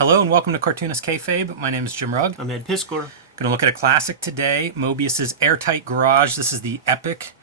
Hello and welcome to Cartoonist Kayfabe. My name is Jim Rugg. I'm Ed Piscor. Going to look at a classic today, Mobius's Airtight Garage. This is the epic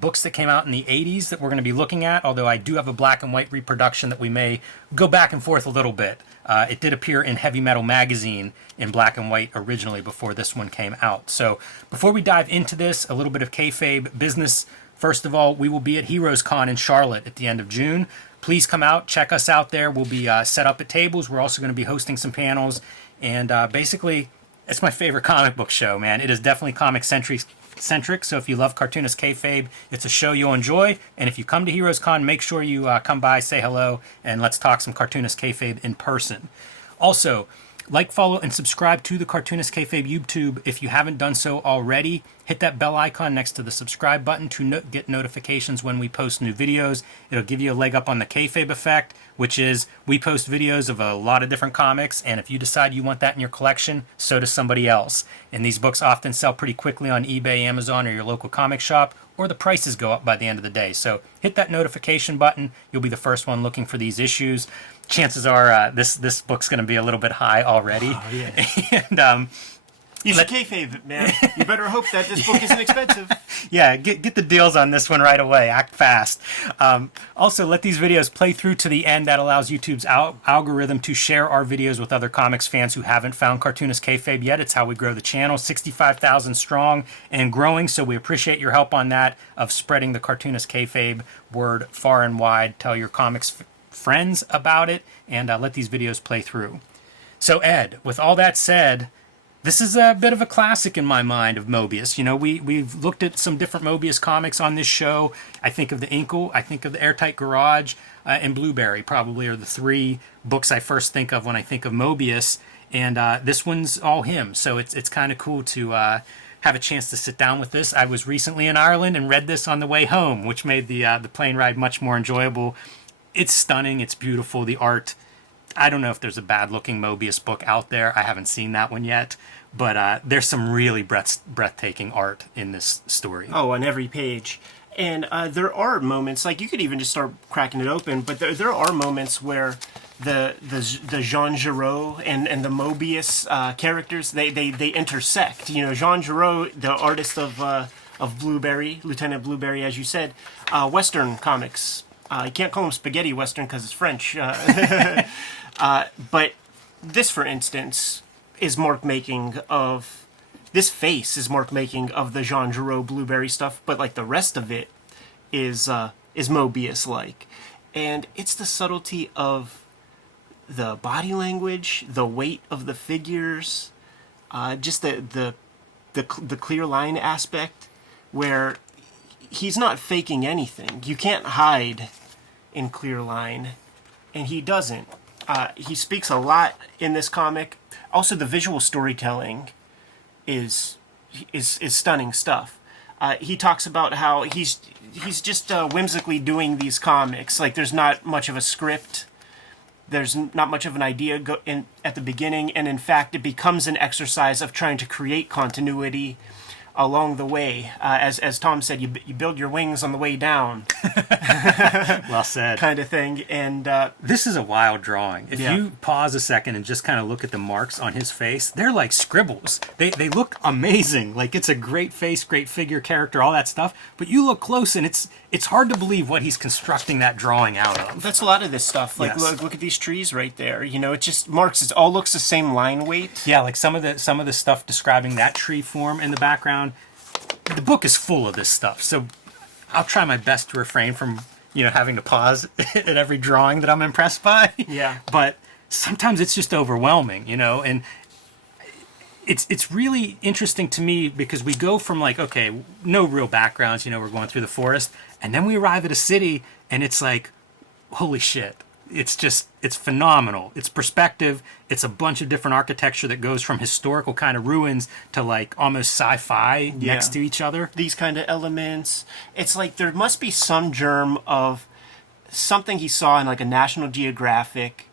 books that came out in the 80s that we're going to be looking at, although I do have a black and white reproduction that we may go back and forth a little bit. It did appear in Heavy Metal magazine in black and white originally before this one came out. So before we dive into this, a little bit of kayfabe business. First of all, we will be at Heroes Con in Charlotte at the end of June. Please come out, check us out there. We'll be set up at tables. We're also going to be hosting some panels. And basically, it's my favorite comic book show, man. It is definitely comic-centric. So if you love Cartoonist Kayfabe, it's a show you'll enjoy. And if you come to Heroes Con, make sure you come by, say hello, and let's talk some Cartoonist Kayfabe in person. Also, like, follow, and subscribe to the Cartoonist Kayfabe YouTube if you haven't done so already. Hit that bell icon next to the subscribe button to get notifications when we post new videos. It'll give you a leg up on the kayfabe effect, which is we post videos of a lot of different comics, and if you decide you want that in your collection, so does somebody else. And these books often sell pretty quickly on eBay, Amazon, or your local comic shop, or the prices go up by the end of the day. So hit that notification button. You'll be the first one looking for these issues. Chances are this book's going to be a little bit high already. Oh, yeah. And You should kayfabe it, man. You better hope that this book isn't expensive. yeah, get the deals on this one right away. Act fast. Also, let these videos play through to the end. That allows YouTube's algorithm to share our videos with other comics fans who haven't found Cartoonist Kayfabe yet. It's how we grow the channel. 65,000 strong and growing, so we appreciate your help on that, of spreading the Cartoonist Kayfabe word far and wide. Tell your comics friends about it, and let these videos play through. So, Ed, with all that said, this is a bit of a classic in my mind of Mobius. You know, we've looked at some different Mobius comics on this show. I think of the Inkle, I think of the Airtight Garage, and Blueberry probably are the three books I first think of when I think of Mobius. And this one's all him, so it's kind of cool to have a chance to sit down with this. I was recently in Ireland and read this on the way home, which made the plane ride much more enjoyable. It's stunning, it's beautiful, the art. I don't know if there's a bad-looking Mobius book out there. I haven't seen that one yet. But there's some really breathtaking art in this story. Oh, on every page. And there are moments, like you could even just start cracking it open, but there are moments where the Jean Giraud and the Mobius characters, they intersect. You know, Jean Giraud, the artist of Blueberry, Lieutenant Blueberry, as you said, Western comics. You can't call them spaghetti Western because it's French. But this, for instance, is mark making of this face is mark making of the Jean Giraud Blueberry stuff, but like the rest of it is Mobius like, and it's the subtlety of the body language, the weight of the figures, just the clear line aspect where he's not faking anything. You can't hide in clear line, and he doesn't. He speaks a lot in this comic. Also, the visual storytelling is stunning stuff. He talks about how he's just whimsically doing these comics. Like, there's not much of a script. There's not much of an idea at the beginning, and in fact, it becomes an exercise of trying to create continuity along the way. As Tom said, you build your wings on the way down. Well said. Kind of thing. And this is a wild drawing. If you pause a second and just kind of look at the marks on his face, they're like scribbles. They look amazing. Like, it's a great face, great figure, character, all that stuff. But you look close, and it's hard to believe what he's constructing that drawing out of. That's a lot of this stuff. Like, yes. look at these trees right there. You know, it just marks. It all looks the same line weight. Yeah, like some of the stuff describing that tree form in the background. The book is full of this stuff, so I'll try my best to refrain from, having to pause at every drawing that I'm impressed by. Yeah. But sometimes it's just overwhelming, and it's really interesting to me because we go from like, okay, no real backgrounds, we're going through the forest, and then we arrive at a city, and it's like, holy shit. It's phenomenal. It's perspective. It's a bunch of different architecture that goes from historical kind of ruins to like almost sci-fi next to each other. These kind of elements. It's like there must be some germ of something he saw in like a National Geographic,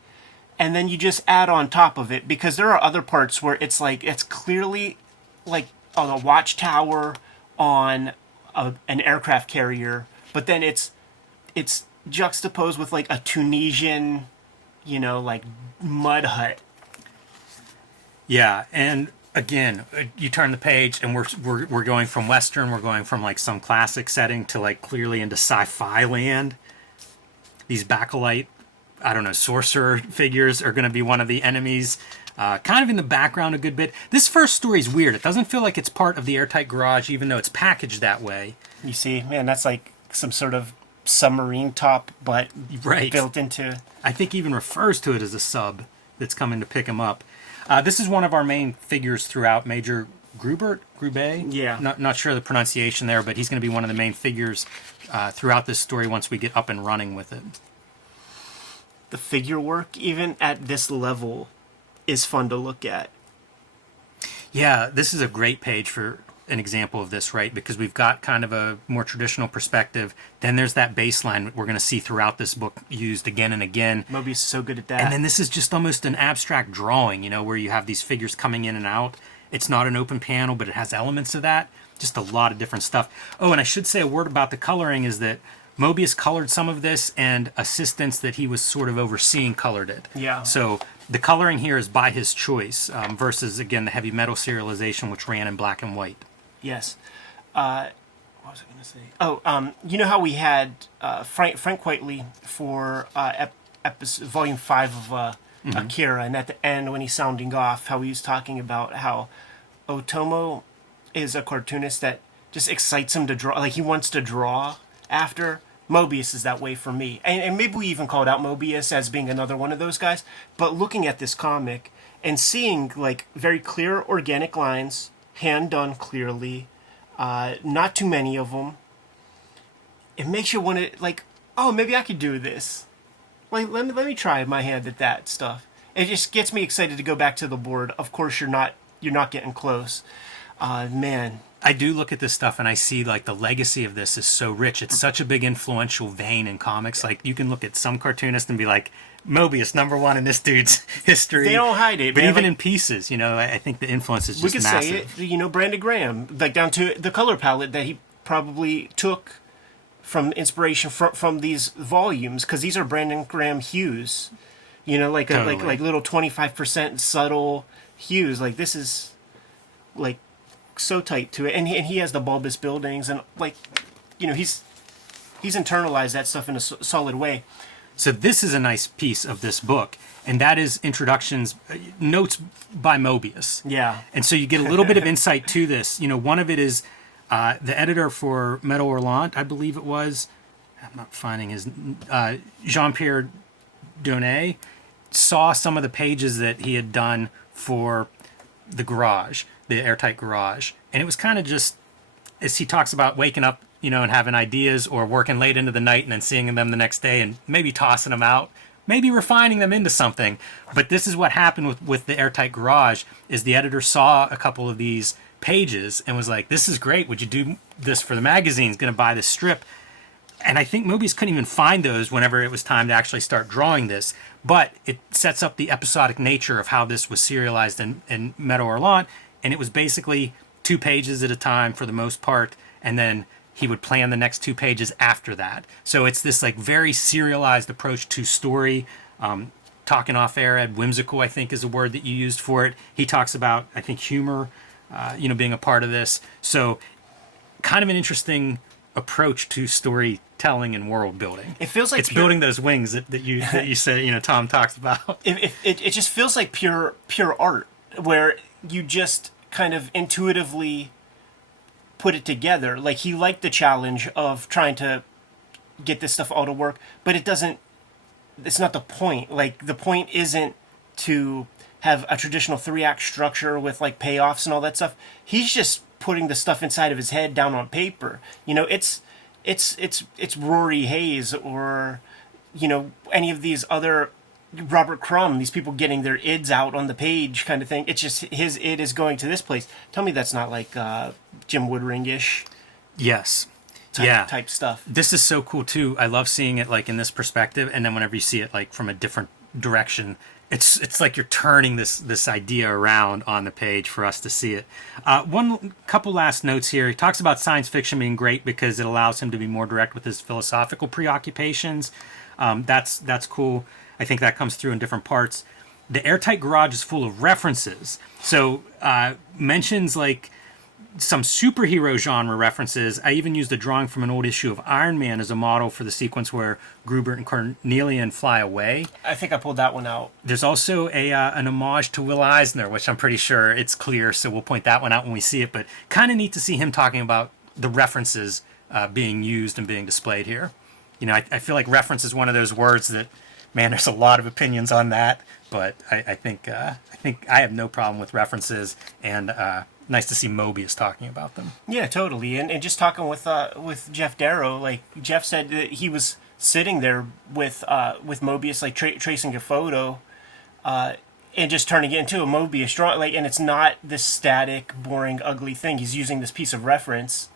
and then you just add on top of it, because there are other parts where it's like it's clearly like on a watchtower on an aircraft carrier, but then it's juxtaposed with like a Tunisian, like mud hut Yeah, and again, you turn the page, and we're going from Western, we're going from like some classic setting to like clearly into sci-fi land. These Bakelite, I don't know, sorcerer figures are going to be one of the enemies. Kind of in the background a good bit. This first story is weird. It doesn't feel like it's part of the Airtight Garage, even though it's packaged that way. You see, man, that's like some sort of submarine top, but Right. built into. I think even refers to it as a sub that's coming to pick him up. This is one of our main figures throughout. Major Grube? Yeah. Not sure the pronunciation there, but he's going to be one of the main figures throughout this story once we get up and running with it. The figure work, even at this level, is fun to look at. Yeah, this is a great page for an example of this, right? Because we've got kind of a more traditional perspective. Then there's that baseline we're going to see throughout this book used again and again. Mobius is so good at that. And then this is just almost an abstract drawing, you know, where you have these figures coming in and out. It's not an open panel, but it has elements of that. Just a lot of different stuff. Oh, and I should say a word about the coloring is that Mobius colored some of this, and assistants that he was sort of overseeing colored it. Yeah. So the coloring here is by his choice versus, again, the heavy metal serialization, which ran in black and white. Yes. What was I going to say? Oh, you know how we had Frank Whiteley for Volume 5 of Akira, and at the end when he's sounding off, how he was talking about how Otomo is a cartoonist that just excites him to draw. Like, he wants to draw after. Mobius is that way for me. And maybe we even called out Mobius as being another one of those guys. But looking at this comic and seeing, like, very clear organic lines, hand done clearly, not too many of them, it makes you want to, like, oh, maybe I could do this. Like, let me try my hand at that stuff. It just gets me excited to go back to the board. Of course, you're not getting close. Man. I do look at this stuff and I see like the legacy of this is so rich. It's such a big influential vein in comics. Like you can look at some cartoonist and be like, Mobius, #1 in this dude's history. They don't hide it, but man. even Like, in pieces, you know, I think the influence is we just could massive. say it, you know, Brandon Graham, like down to the color palette that he probably took from inspiration from these volumes, because these are Brandon Graham hues. You know, like Totally. like little 25% subtle hues. Like this is like so tight to it, and he has the bulbous buildings, and like, you know, he's internalized that stuff in a solid way. So this is a nice piece of this book, and that is introductions, notes by Mobius. Yeah. And so you get a little bit of insight to this. You know, one of it is the editor for Meadow Orlant, I believe it was. I'm not finding his Jean-Pierre Donnet saw some of the pages that he had done for the garage, the Airtight Garage, and it was kind of just as he talks about waking up, you know, and having ideas, or working late into the night and then seeing them the next day and maybe tossing them out, maybe refining them into something. But this is what happened with the Airtight Garage, is the editor saw a couple of these pages and was like, this is great, would you do this for the magazine? He's going to buy this strip. And I think Mobius couldn't even find those whenever it was time to actually start drawing this. But it sets up the episodic nature of how this was serialized in Meadow Orlant. And it was basically 2 pages at a time for the most part. And then he would plan the next 2 pages after that. So it's this like very serialized approach to story. Talking off air, Ed, whimsical, I think, is a word that you used for it. He talks about, I think, humor, you know, being a part of this. So kind of an interesting approach to storytelling and world building. It feels like it's building those wings that you said, you know, Tom talks about. It just feels like pure art, where you just kind of intuitively put it together. Like, he liked the challenge of trying to get this stuff all to work, but it's not the point. Like, the point isn't to have a traditional 3-act structure with like payoffs and all that stuff. He's just putting the stuff inside of his head down on paper. You know, it's Rory Hayes, or, you know, any of these other Robert Crumb, these people getting their ids out on the page kind of thing. It's just his id is going to this place. Tell me that's not like Jim Woodring-ish Yes. type stuff. This is so cool too. I love seeing it like in this perspective, and then whenever you see it like from a different direction, it's like you're turning this idea around on the page for us to see it. One couple last notes here. He talks about science fiction being great because it allows him to be more direct with his philosophical preoccupations. That's cool. I think that comes through in different parts. the Airtight Garage is full of references. So mentions like some superhero genre references. I even used a drawing from an old issue of Iron Man as a model for the sequence where Grubert and Cornelian fly away. I think I pulled that one out. There's also an homage to Will Eisner, which I'm pretty sure it's clear, so we'll point that one out when we see it. But kind of neat to see him talking about the references being used and being displayed here. You know, I feel like reference is one of those words that, man, there's a lot of opinions on that. But I think I have no problem with references, and nice to see Mobius talking about them. Yeah, totally. And just talking with Jeff Darrow, like Jeff said that he was sitting there with Mobius, like tracing a photo, and just turning it into a Mobius drawing. Like, and it's not this static, boring, ugly thing. He's using this piece of reference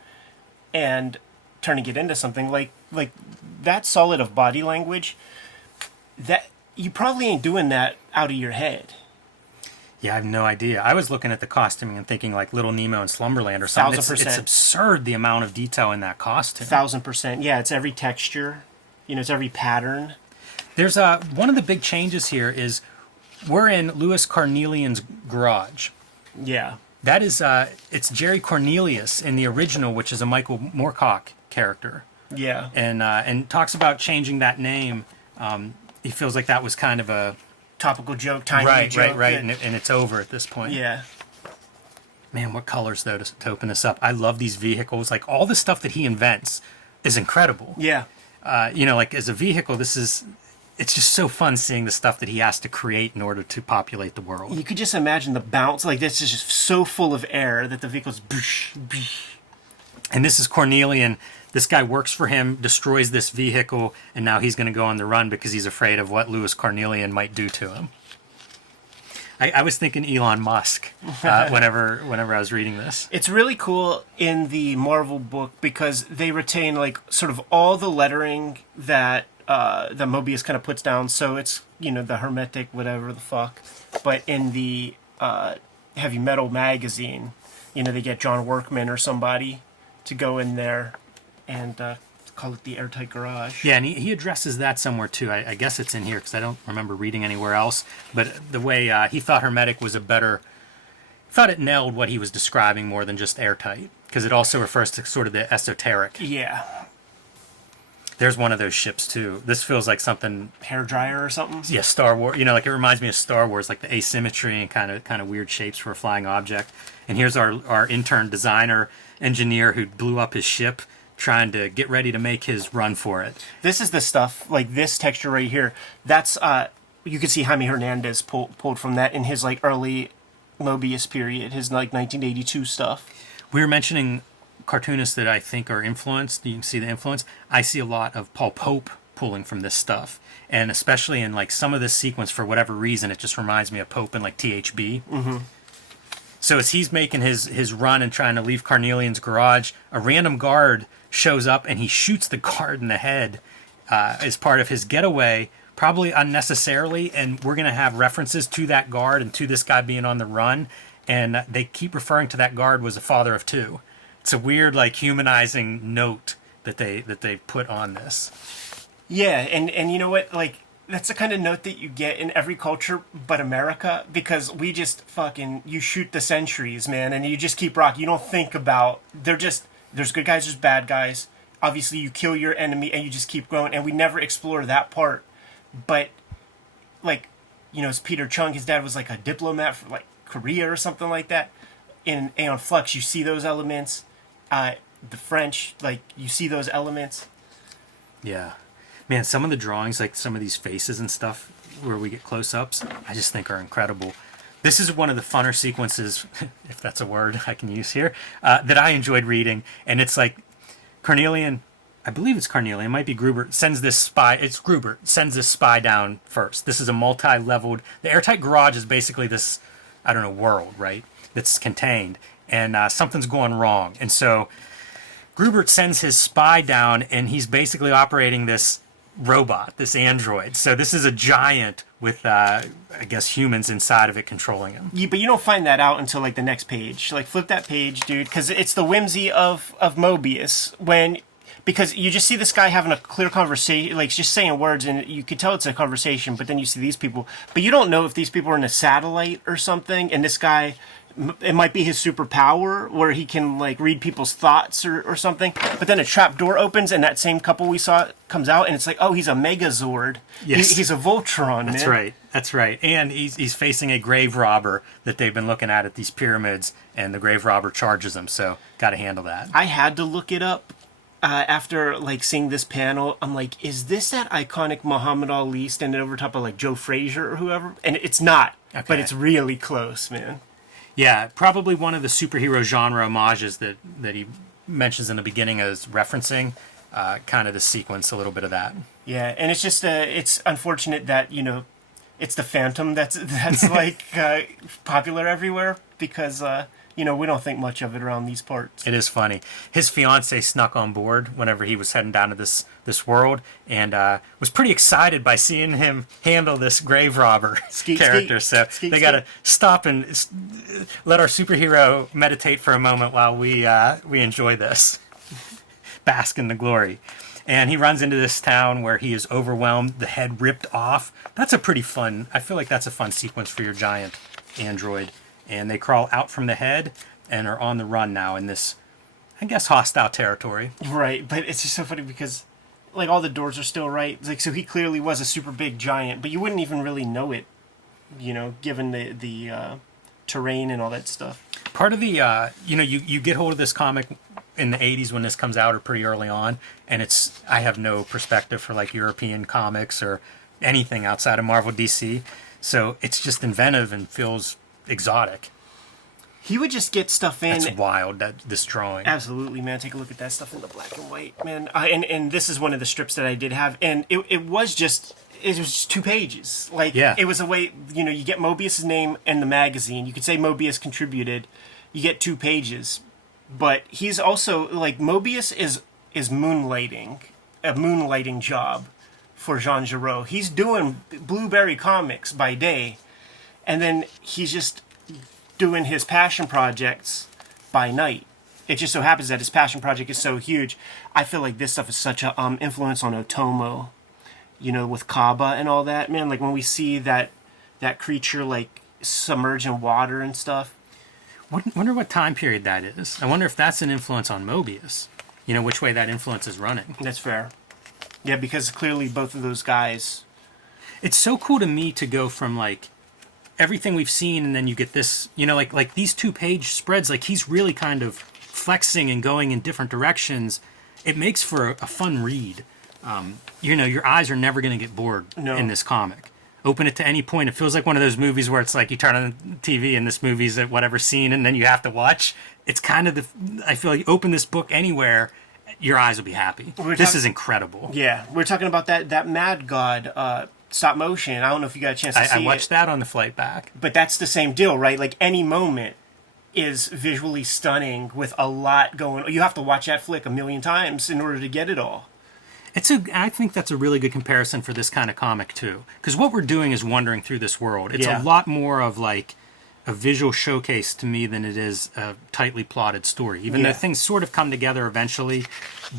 and turning it into something like that solid of body language. That you probably ain't doing that out of your head. Yeah, I have no idea. I was looking at the costuming and thinking like Little Nemo in Slumberland or something. 1,000%. It's absurd the amount of detail in that costume. 1,000%. Yeah, it's every texture. You know, it's every pattern. There's one of the big changes here is we're in Louis Cornelian's garage. Yeah. That is, it's Jerry Cornelius in the original, which is a Michael Moorcock character. Yeah. And talks about changing that name. He feels like that was kind of a topical joke, timely joke. Right, and it's over at this point. Yeah. Man, what colors, though, to open this up. I love these vehicles. Like, all the stuff that he invents is incredible. Yeah. You know, like, as a vehicle, it's just so fun seeing the stuff that he has to create in order to populate the world. You could just imagine the bounce. Like, this is just so full of air that the vehicle's boosh, boosh. And this is Cornelian. This guy works for him, destroys this vehicle, and now he's going to go on the run because he's afraid of what Louis Cornelian might do to him. I was thinking Elon Musk whenever I was reading this. It's really cool in the Marvel book because they retain like sort of all the lettering that Mobius kind of puts down. So it's, you know, the Hermetic, whatever the fuck. But in the Heavy Metal magazine, you know, they get John Workman or somebody to go in there and call it the Airtight Garage. Yeah, and he addresses that somewhere too. I guess it's in here because I don't remember reading anywhere else. But the way he thought Hermetic was thought it nailed what he was describing more than just airtight, because it also refers to sort of the esoteric. Yeah. There's one of those ships too. This feels like something. Hairdryer or something? Yeah, Star Wars. You know, like it reminds me of Star Wars, like the asymmetry and kind of weird shapes for a flying object. And here's our intern designer engineer who blew up his ship, trying to get ready to make his run for it. This is the stuff, like this texture right here. That's you can see Jaime Hernandez pulled from that in his like early Mobius period, his like 1982 stuff. We were mentioning cartoonists that I think are influenced. You can see the influence. I see a lot of Paul Pope pulling from this stuff, and especially in like some of this sequence, for whatever reason, it just reminds me of Pope and like THB. Mm-hmm. So as he's making his run and trying to leave Cornelian's garage, a random guard shows up and he shoots the guard in the head as part of his getaway, probably unnecessarily, and we're going to have references to that guard and to this guy being on the run, and they keep referring to that guard was a father of two. It's a weird, like, humanizing note that they put on this. Yeah, and you know what, like, that's the kind of note that you get in every culture but America, because we just fucking, you shoot the sentries, man, and you just keep rocking. You don't think about, there's good guys, there's bad guys. Obviously, you kill your enemy and you just keep going, and we never explore that part. But, like, you know, it's Peter Chung, his dad was like a diplomat for, like, Korea or something like that. In Aeon Flux, you see those elements. The French, like, you see those elements. Yeah. Man, some of the drawings, like some of these faces and stuff where we get close-ups, I just think are incredible. This is one of the funner sequences, if that's a word I can use here, that I enjoyed reading. And it's like Cornelian, I believe it's Cornelian, it might be Grubert, sends this spy down first. This is a multi-leveled, the Airtight Garage is basically this, I don't know, world, right, that's contained. And something's going wrong. And so Grubert sends his spy down, and he's basically operating this robot, this android. So this is a giant with, I guess, humans inside of it controlling him. Yeah, but you don't find that out until, like, the next page. Like, flip that page, dude, because it's the whimsy of Mobius. because you just see this guy having a clear conversation, like just saying words, and you could tell it's a conversation. But then you see these people, but you don't know if these people are in a satellite or something. And this guy, it might be his superpower where he can like read people's thoughts or something. But then a trap door opens, and that same couple we saw comes out, and it's like, oh, he's a Megazord. Yes. He's a Voltron. That's man. right. That's right. And he's facing a grave robber that they've been looking at these pyramids, and the grave robber charges him. So got to handle that. I had to look it up after like seeing this panel. I'm like, is this that iconic Muhammad Ali standing over top of like Joe Frazier or whoever? And it's not, but Okay. it's really close, man. Yeah, probably one of the superhero genre homages that he mentions in the beginning as referencing kind of the sequence, a little bit of that. Yeah, and it's just it's unfortunate that it's the Phantom that's like popular everywhere because we don't think much of it around these parts. It is funny. His fiance snuck on board whenever he was heading down to this world, and was pretty excited by seeing him handle this grave robber Skeet, character. skeet. So Skeet, they got to stop and let our superhero meditate for a moment while we enjoy this, bask in the glory. And he runs into this town where he is overwhelmed, the head ripped off. That's a pretty fun. I feel like that's a fun sequence for your giant android. And they crawl out from the head and are on the run now in this, I guess, hostile territory. Right, but it's just so funny because like all the doors are still right. It's like, so he clearly was a super big giant, but you wouldn't even really know it, given the terrain and all that stuff. Part of the, you get hold of this comic in the 80s when this comes out or pretty early on, and I have no perspective for like European comics or anything outside of Marvel DC, so it's just inventive and feels exotic. He would just get stuff in. That's wild, this drawing. Absolutely, man. Take a look at that stuff in the black and white, man. And this is one of the strips that I did have, and it was just 2 pages. Like, Yeah. It was a way, you get Mobius' name and the magazine. You could say Mobius contributed. You get 2 pages. But he's also, like, Mobius is moonlighting, a moonlighting job for Jean Giraud. He's doing Blueberry Comics by day, and then he's just doing his passion projects by night. It just so happens that his passion project is so huge. I feel like this stuff is such a influence on Otomo, with Kaba and all that, man. Like when we see that creature like submerged in water and stuff. Wonder what time period that is. I wonder if that's an influence on Mobius. Which way that influence is running. That's fair. Yeah, because clearly both of those guys. It's so cool to me to go from like everything we've seen, and then you get this, like these 2-page spreads. Like he's really kind of flexing and going in different directions. It makes for a fun read. Your eyes are never going to get bored in this comic. Open it to any point. It feels like one of those movies where it's like you turn on the TV and this movie's at whatever scene, and then you have to watch. It's kind of I feel like you open this book anywhere, your eyes will be happy. This is incredible. Yeah, we're talking about that Mad God stop motion. I don't know if you got a chance to see it. I watched that on the flight back. But that's the same deal, right? Like any moment is visually stunning with a lot going. You have to watch that flick a million times in order to get it all. I think that's a really good comparison for this kind of comic too, because what we're doing is wandering through this world. It's a lot more of like a visual showcase to me than it is a tightly plotted story. Even though things sort of come together eventually,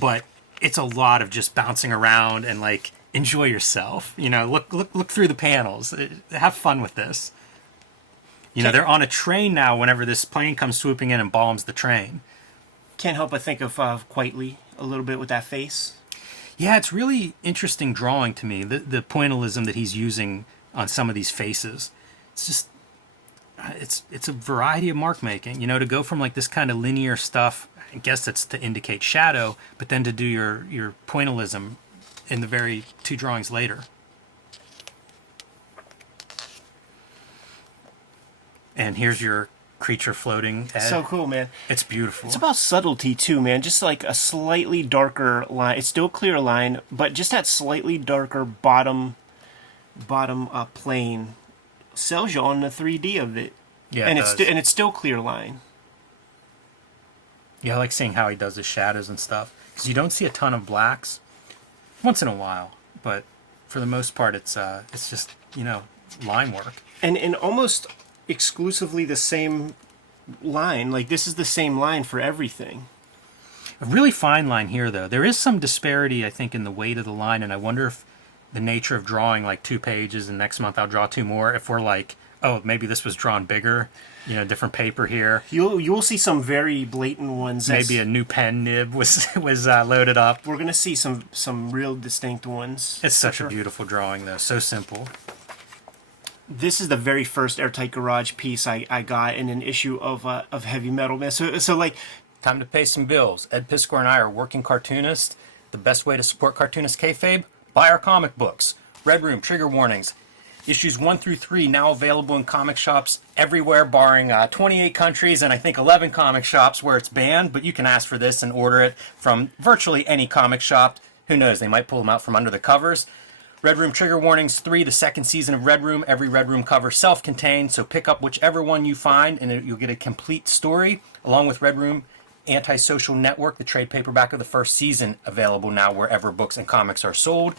but it's a lot of just bouncing around and like enjoy yourself. Look through the panels. Have fun with this. They're on a train now. Whenever this plane comes swooping in and bombs the train, can't help but think of Quietly a little bit with that face. Yeah, it's really interesting drawing to me, the pointillism that he's using on some of these faces. It's just, it's a variety of mark making, to go from like this kind of linear stuff, I guess that's to indicate shadow, but then to do your pointillism in the very 2 drawings later. And here's your creature floating, Ed. So cool, man. It's beautiful. It's about subtlety too, man. Just like a slightly darker line. It's still a clear line, but just that slightly darker bottom plane sells you on the 3D of it. Yeah, and it's still clear line. Yeah, I like seeing how he does his shadows and stuff, because you don't see a ton of blacks once in a while, but for the most part it's just line work. And almost exclusively the same line. Like this is the same line for everything. A really fine line here, though. There is some disparity, I think, in the weight of the line, and I wonder if the nature of drawing like 2 pages and next month I'll draw 2 more, if we're like, oh, maybe this was drawn bigger, different paper here. You will see some very blatant ones. Maybe a new pen nib was loaded up. We're gonna see some real distinct ones. It's such a beautiful drawing, though. So simple. This is the very first Airtight Garage piece I got in an issue of Heavy Metal Man. So like, Time to pay some bills. Ed Piskor and I are working Cartoonist. The best way to support Cartoonist Kayfabe? Buy our comic books. Red Room, Trigger Warnings. Issues 1 through 3 now available in comic shops everywhere, barring 28 countries and I think 11 comic shops where it's banned, but you can ask for this and order it from virtually any comic shop. Who knows, they might pull them out from under the covers. Red Room Trigger Warnings 3, the second season of Red Room. Every Red Room cover self-contained, so pick up whichever one you find and you'll get a complete story, along with Red Room Antisocial Network, the trade paperback of the first season, available now wherever books and comics are sold.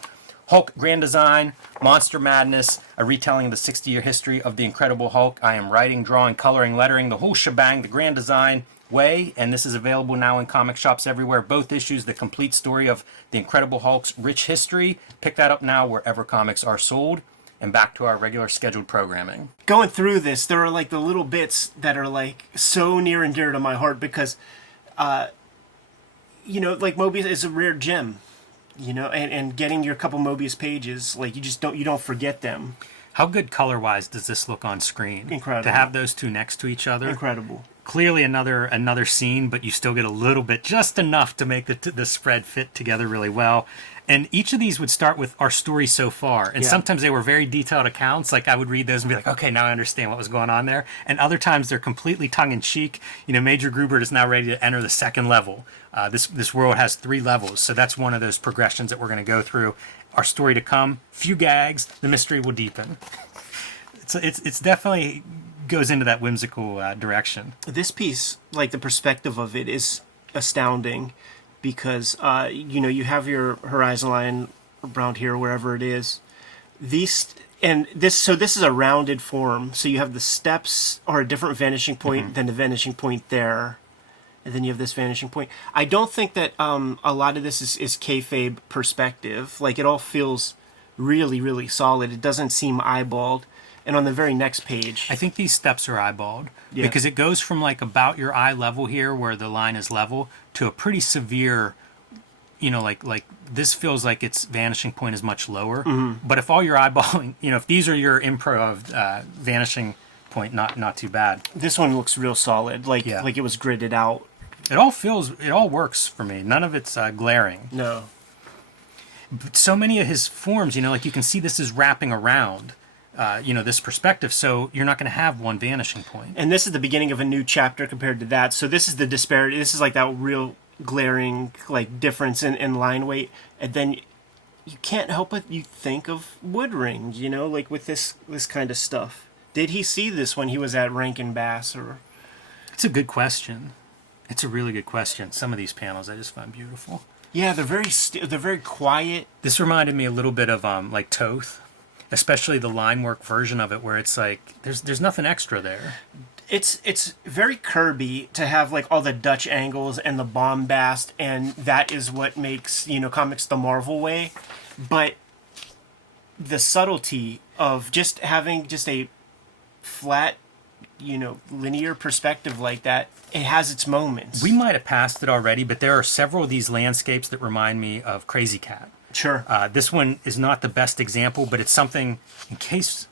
Hulk Grand Design, Monster Madness, a retelling of the 60-year history of the Incredible Hulk. I am writing, drawing, coloring, lettering, the whole shebang, the Grand Design way, and this is available now in comic shops everywhere. Both issues, the complete story of the Incredible Hulk's rich history. Pick that up now wherever comics are sold. And back to our regular scheduled programming. Going through this, there are like the little bits that are like so near and dear to my heart because, like Mobius is a rare gem. And getting your couple Mobius pages, like you don't forget them. How good color-wise does this look on screen? Incredible. To have those two next to each other. Incredible. Clearly another scene, but you still get a little bit, just enough to make the spread fit together really well. And each of these would start with our story so far. And sometimes they were very detailed accounts. Like I would read those and be like, okay, now I understand what was going on there. And other times they're completely tongue-in-cheek. Major Grubert is now ready to enter the second level. This world has 3 levels. So that's one of those progressions that we're going to go through. Our story to come, few gags, the mystery will deepen. It's definitely goes into that whimsical direction. This piece, like the perspective of it, is astounding because you have your horizon line around here, wherever it is. This is a rounded form, so you have the steps are a different vanishing point than the vanishing point there, and then you have this vanishing point. I don't think that a lot of this is kayfabe perspective. Like it all feels really, really solid. It doesn't seem eyeballed. And on the very next page, I think these steps are eyeballed because it goes from like about your eye level here where the line is level to a pretty severe, like this feels like its vanishing point is much lower. But if all you're eyeballing, if these are your improv vanishing point, not too bad. This one looks real solid, like it was gridded out. It all works for me. None of it's glaring. No. But so many of his forms, like you can see this is wrapping around. This perspective, so you're not going to have one vanishing point. And this is the beginning of a new chapter compared to that. So this is the disparity. This is like that real glaring like difference in line weight. And then you can't help but you think of Woodring, like with this kind of stuff. Did he see this when he was at Rankin Bass? Or it's a good question. It's a really good question. Some of these panels I just find beautiful. Yeah, they're very quiet. This reminded me a little bit of like Toth. Especially the line work version of it, where it's like there's nothing extra there. It's very Kirby to have like all the Dutch angles and the bombast, and that is what makes comics the Marvel way. But the subtlety of just having just a flat, linear perspective like that, it has its moments. We might have passed it already, but there are several of these landscapes that remind me of Crazy Cat. Sure. This one is not the best example, but it's something, in case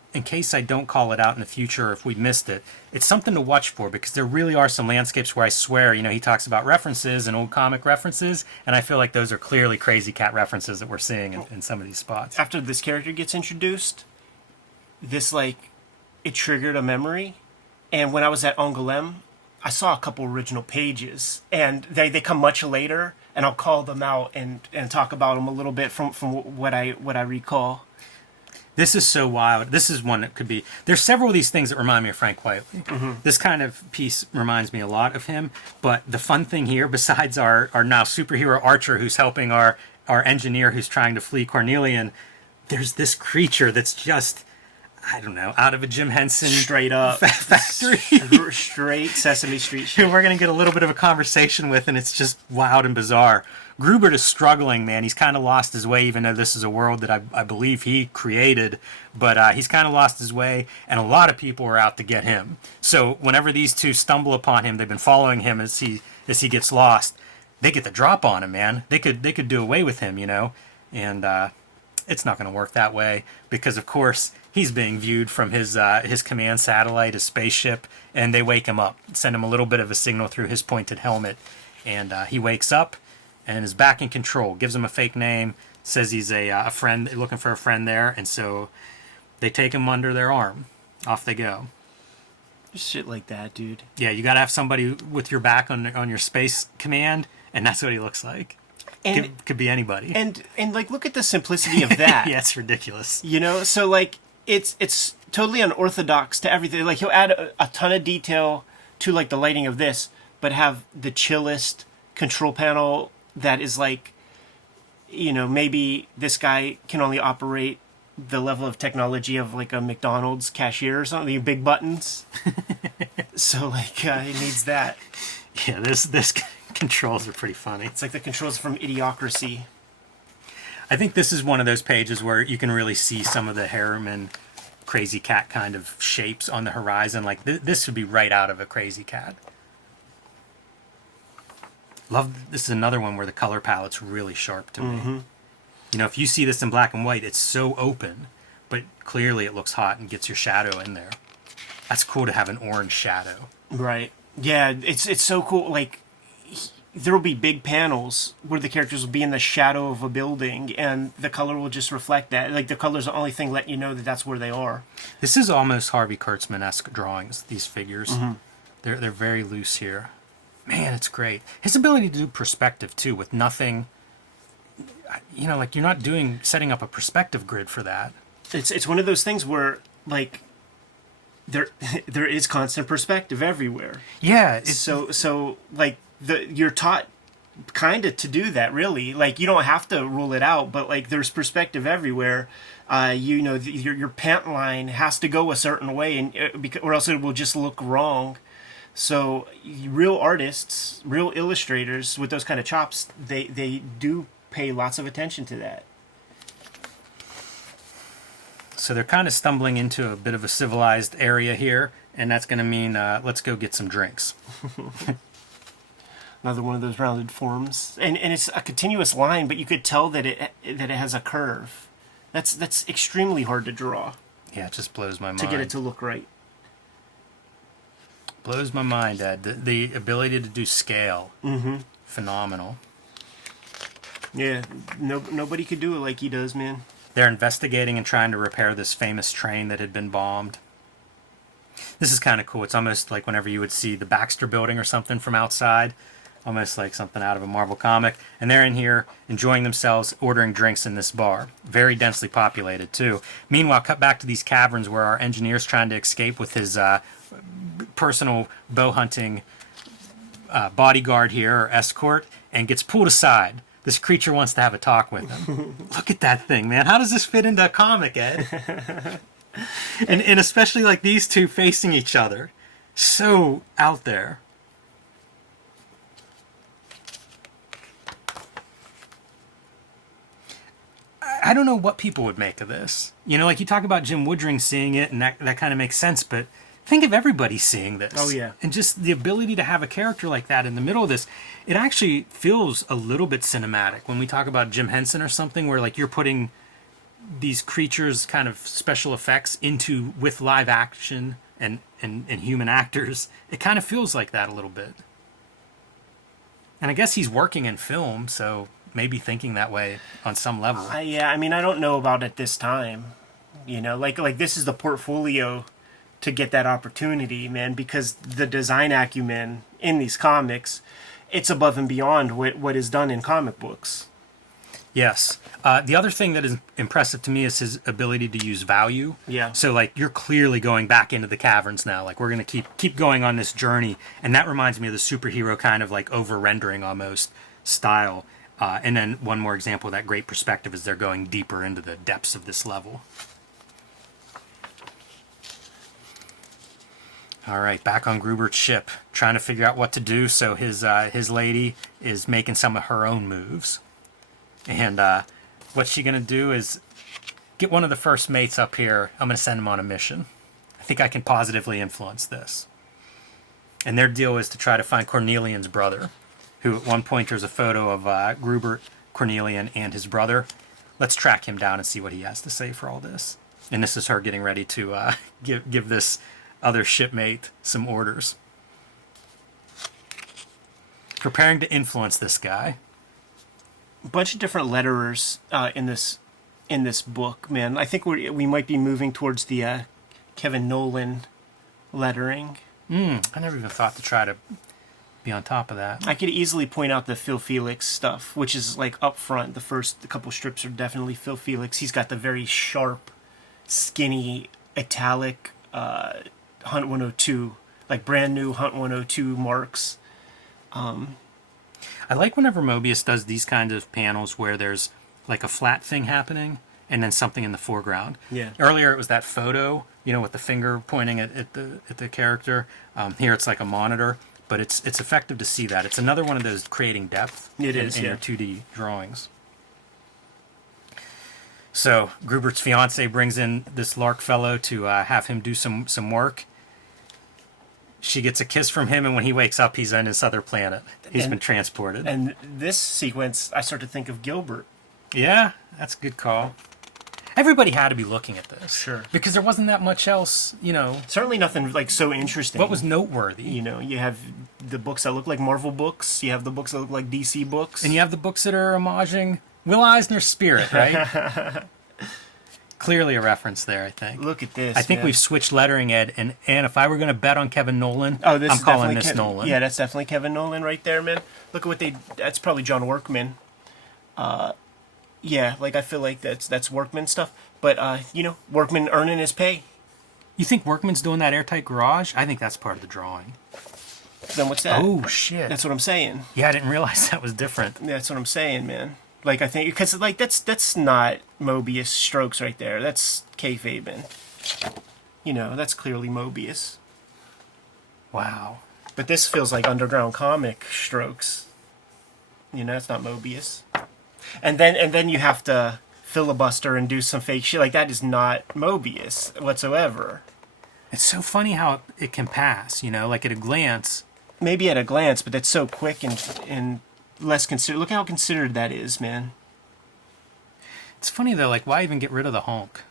I don't call it out in the future or if we missed it, it's something to watch for because there really are some landscapes where I swear, he talks about references and old comic references, and I feel like those are clearly Crazy Cat references that we're seeing in some of these spots. After this character gets introduced, it triggered a memory, and when I was at Angoulême, I saw a couple original pages, and they come much later, and I'll call them out and talk about them a little bit from what I recall. This is so wild. This is one that could be... There's several of these things that remind me of Frank Whiteley. This kind of piece reminds me a lot of him, but the fun thing here, besides our now superhero Archer who's helping our engineer who's trying to flee Cornelian, there's this creature that's just... I don't know, out of a Jim Henson Straight up. factory. Straight Sesame Street shit. Who we're going to get a little bit of a conversation with, and it's just wild and bizarre. Grubert is struggling, man. He's kind of lost his way, even though this is a world that I believe he created. But he's kind of lost his way, and a lot of people are out to get him. So whenever these two stumble upon him, they've been following him as he gets lost. They get the drop on him, man. They could do away with him, you know, and it's not going to work that way because, of course, he's being viewed from his command satellite, his spaceship, and they wake him up, send him a little bit of a signal through his pointed helmet, and he wakes up and is back in control. Gives him a fake name, says he's a friend, looking for a friend there, and so they take him under their arm. Off they go. Shit like that, dude. Yeah, you got to have somebody with your back on your space command, and that's what he looks like. And Could be anybody. and like, look at the simplicity of that. Yeah, it's ridiculous. You know, so like it's totally unorthodox to everything. Like he'll add a ton of detail to like the lighting of this, but have the chillest control panel that is like, you know, maybe this guy can only operate the level of technology of like a McDonald's cashier or something, big buttons. So like he needs that. Yeah, this controls are pretty funny. It's like the controls from Idiocracy. I think this is one of those pages where you can really see some of the Harriman Crazy Cat kind of shapes on the horizon. Like this would be right out of a Crazy Cat. This is another one where the color palette's really sharp to me. You know, if you see this in black and white, it's so open, but clearly it looks hot and gets your shadow in there. That's cool to have an orange shadow. Right. Yeah, it's so cool. Like, there will be big panels where the characters will be in the shadow of a building, and the color will just reflect that. Like, the color's the only thing letting you know that that's where they are. This is almost Harvey Kurtzman-esque drawings, these figures. They're very loose here. Man, it's great. His ability to do perspective, too, with nothing... You know, like, you're not setting up a perspective grid for that. It's one of those things where, like... There is constant perspective everywhere. Yeah. So like you're taught kind of to do that, really. Like you don't have to rule it out, but like there's perspective everywhere. You know, your pant line has to go a certain way, and or else it will just look wrong. So real artists, real illustrators with those kind of chops, they do pay lots of attention to that. So they're kind of stumbling into a bit of a civilized area here, and that's going to mean let's go get some drinks. Another one of those rounded forms, and it's a continuous line, but you could tell that it has a curve. That's extremely hard to draw. Yeah, it just blows my mind. To get it to look right. Blows my mind, Ed. The ability to do scale, phenomenal. Yeah, nobody could do it like he does, man. They're investigating and trying to repair this famous train that had been bombed. This is kind of cool. It's almost like whenever you would see the Baxter Building or something from outside. Almost like something out of a Marvel comic. And they're in here enjoying themselves, ordering drinks in this bar. Very densely populated, too. Meanwhile, cut back to these caverns where our engineer's trying to escape with his personal bow hunting bodyguard here, or escort, and gets pulled aside. This creature wants to have a talk with him. Look at that thing, man. How does this fit into a comic, Ed? and especially like these two facing each other. So out there. I don't know what people would make of this. You know, like you talk about Jim Woodring seeing it, and that kind of makes sense, but think of everybody seeing this. Oh, yeah. And just the ability to have a character like that in the middle of this, it actually feels a little bit cinematic when we talk about Jim Henson or something, where like you're putting these creatures kind of special effects with live action and human actors. It kind of feels like that a little bit. And I guess he's working in film, so maybe thinking that way on some level. Yeah, I mean, I don't know about it this time. You know, like this is the portfolio to get that opportunity, man, because the design acumen in these comics, it's above and beyond what is done in comic books. Yes. The other thing that is impressive to me is his ability to use value. Yeah. So, like, you're clearly going back into the caverns now. Like, we're going to keep going on this journey. And that reminds me of the superhero kind of, like, over-rendering almost style. And then one more example of that great perspective is they're going deeper into the depths of this level. All right, back on Grubert's ship, trying to figure out what to do. So his lady is making some of her own moves, and what's she gonna do is get one of the first mates up here. I'm gonna send him on a mission. I think I can positively influence this. And their deal is to try to find Cornelian's brother, who at one point there's a photo of Grubert, Cornelian, and his brother. Let's track him down and see what he has to say for all this. And this is her getting ready to give this other shipmate some orders. Preparing to influence this guy. A bunch of different letterers in this book, man. I think we might be moving towards the Kevin Nolan lettering. I never even thought to try to be on top of that. I could easily point out the Phil Felix stuff, which is like up front. The first couple strips are definitely Phil Felix. He's got the very sharp, skinny, italic Hunt 102, like brand new Hunt 102 marks. I like whenever Mobius does these kinds of panels where there's like a flat thing happening and then something in the foreground. Yeah. Earlier it was that photo, with the finger pointing at the character. Here it's like a monitor, but it's effective to see that. It's another one of those creating depth in your 2D drawings. So Grubert's fiance brings in this Lark fellow to have him do some work. She gets a kiss from him, and when he wakes up, he's on this other planet. He's been transported. And this sequence, I start to think of Gilbert. Yeah, that's a good call. Everybody had to be looking at this. Sure. Because there wasn't that much else, Certainly nothing like so interesting. What was noteworthy? You have the books that look like Marvel books. You have the books that look like DC books. And you have the books that are homaging Will Eisner's Spirit, right? Clearly a reference there, I think. Look at this. I think man. we've switched lettering, Ed, and if I were going to bet on Kevin Nolan, I'm calling this Nolan. Yeah, that's definitely Kevin Nolan right there, man. Look at that's probably John Workman. Yeah, like I feel like that's Workman stuff. But, Workman earning his pay. You think Workman's doing that Airtight Garage? I think that's part of the drawing. Then what's that? Oh, shit. That's what I'm saying. Yeah, I didn't realize that was different. That's what I'm saying, man. Like, I think, because, like, that's not Mobius strokes right there. That's Kayfabe. That's clearly Mobius. Wow. But this feels like underground comic strokes. It's not Mobius. And then you have to filibuster and do some fake shit. Like, that is not Mobius whatsoever. It's so funny how it can pass, like at a glance. Maybe at a glance, but that's so quick and less considered. Look how considered that is, man. It's funny, though, like, why even get rid of the Hulk?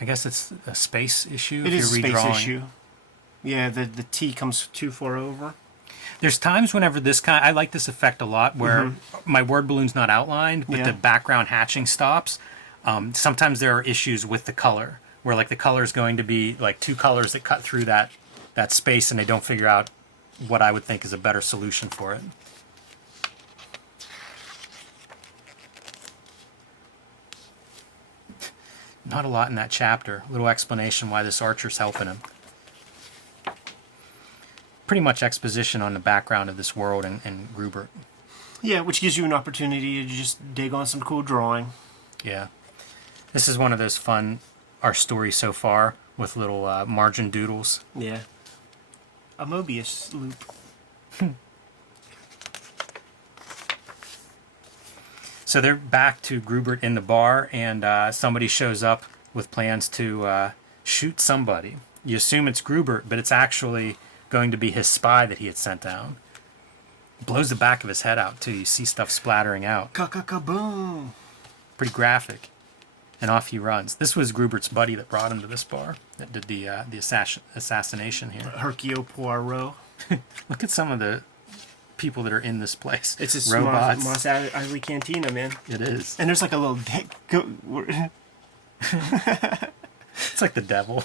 I guess it's a space issue. It is a space redrawing. issue. Yeah, the T comes too far over. There's times whenever I like this effect a lot, where my word balloon's not outlined, but the background hatching stops. Sometimes there are issues with the color, where like the color is going to be like two colors that cut through that space, and they don't figure out what I would think is a better solution for it. Not a lot in that chapter. A little explanation why this archer's helping him. Pretty much exposition on the background of this world and Grubert. Yeah, which gives you an opportunity to just dig on some cool drawing. Yeah. This is one of those fun, our story so far, with little margin doodles. Yeah. A Mobius loop. So they're back to Grubert in the bar, and somebody shows up with plans to shoot somebody. You assume it's Grubert, but it's actually going to be his spy that he had sent down. Blows the back of his head out, too. You see stuff splattering out. Ka-ka-ka-boom. Pretty graphic. And off he runs. This was Grubert's buddy that brought him to this bar, that did the assassination here. Hercule Poirot. Look at some of the people that are in this place. It's a robots. Moss Eisley Cantina, man. It is. And there's like a little dick. It's like the devil.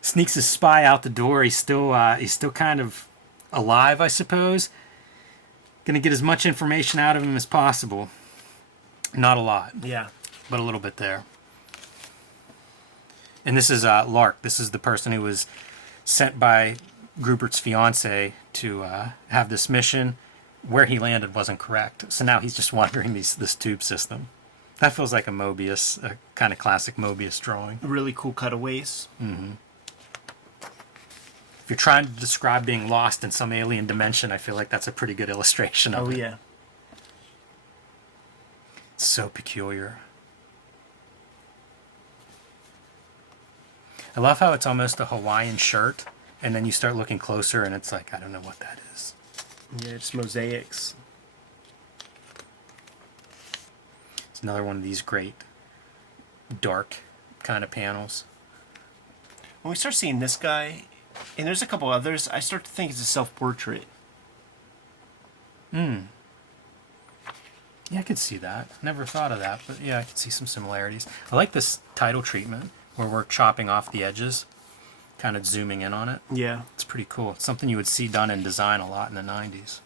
Sneaks his spy out the door. He's still kind of alive, I suppose. Gonna get as much information out of him as possible. Not a lot. Yeah. But a little bit there. And this is Lark. This is the person who was sent by Grubert's fiance to have this mission. Where he landed wasn't correct. So now he's just wandering this tube system. That feels like a Mobius, a kind of classic Mobius drawing. Really cool cutaways. If you're trying to describe being lost in some alien dimension, I feel like that's a pretty good illustration of Oh, it. yeah. It's so peculiar. I love how it's almost a Hawaiian shirt, and then you start looking closer, and it's like, I don't know what that is. Yeah, it's mosaics. It's another one of these great dark kind of panels. When we start seeing this guy, and there's a couple others, I start to think it's a self-portrait. Yeah, I could see that. Never thought of that, but yeah, I could see some similarities. I like this title treatment where we're chopping off the edges, kind of zooming in on it. Yeah. It's pretty cool. It's something you would see done in design a lot in the 90s.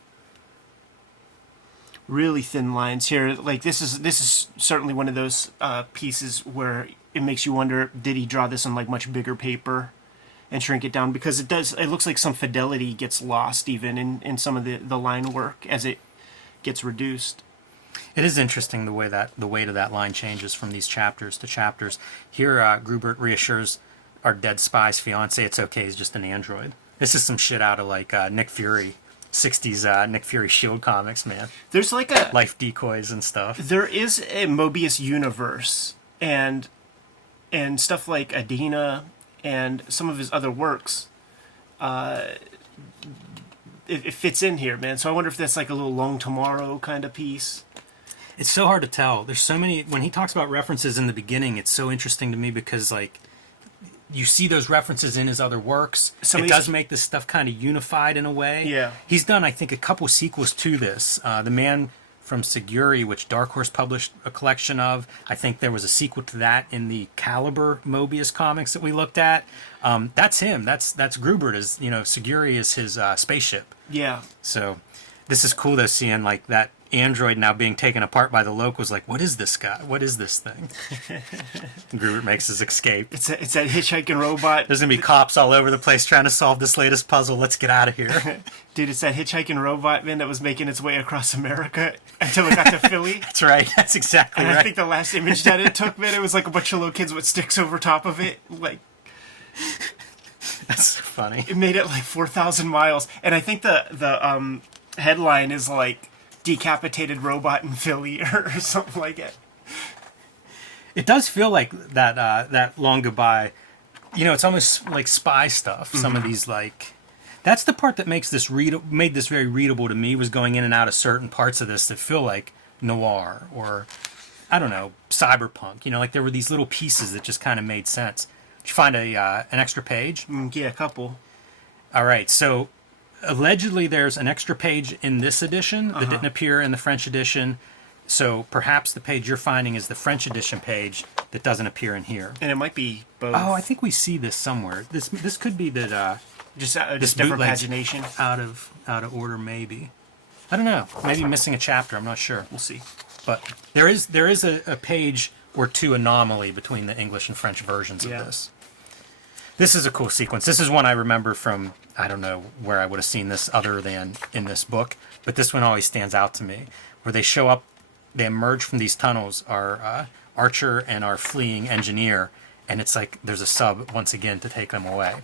Really thin lines here. Like this is certainly one of those pieces where it makes you wonder, did he draw this on like much bigger paper and shrink it down? Because it looks like some fidelity gets lost even in some of the line work as it gets reduced. It is interesting the way that the weight of that line changes from these chapters to chapters. Here, Grubert reassures our dead spy's fiance it's okay, he's just an android. This is some shit out of like Nick Fury, 60s Nick Fury Shield comics, man. There's like a Life decoys and stuff. there is a Mobius universe and stuff like Adina and some of his other works. It fits in here, man. So I wonder if that's like a little Long Tomorrow kind of piece. It's so hard to tell. There's so many, when he talks about references in the beginning, it's so interesting to me because like you see those references in his other works. It does make this stuff kind of unified in a way. Yeah. He's done, I think, a couple sequels to this. The Man from Siguri, which Dark Horse published a collection of. I think there was a sequel to that in the Caliber Mobius comics that we looked at. That's him. That's Grubert. Is Siguri is his spaceship. Yeah. So this is cool though, seeing like that android now being taken apart by the locals. Like, what is this guy? What is this thing? Grubert makes his escape. It's that hitchhiking robot. There's gonna be cops all over the place trying to solve this latest puzzle. Let's get out of here. Dude, it's that hitchhiking robot, man, that was making its way across America until it got to Philly. That's right. That's exactly And right. I think the last image that it took, man, it was like a bunch of little kids with sticks over top of it. Like, That's funny. it made it like 4,000 miles. And I think the headline is like, decapitated robot in Philly or something like it. It does feel like that that Long Goodbye. It's almost like spy stuff. Some of these like. That's the part that makes this made this very readable to me, was going in and out of certain parts of this that feel like noir or, I don't know, cyberpunk. Like there were these little pieces that just kind of made sense. Did you find an extra page? Yeah, a couple. All right, so allegedly there's an extra page in this edition that didn't appear in the French edition. So perhaps the page you're finding is the French edition page that doesn't appear in here. And it might be both. Oh, I think we see this somewhere. This could be that just this different bootleg's pagination. out of order, maybe. I don't know. Maybe missing a chapter. I'm not sure. We'll see. But there is a page or two anomaly between the English and French versions of this. This is a cool sequence. This is one I remember from, I don't know where I would have seen this other than in this book, but this one always stands out to me, where they show up, they emerge from these tunnels, our Archer and our fleeing engineer, and it's like there's a sub once again to take them away.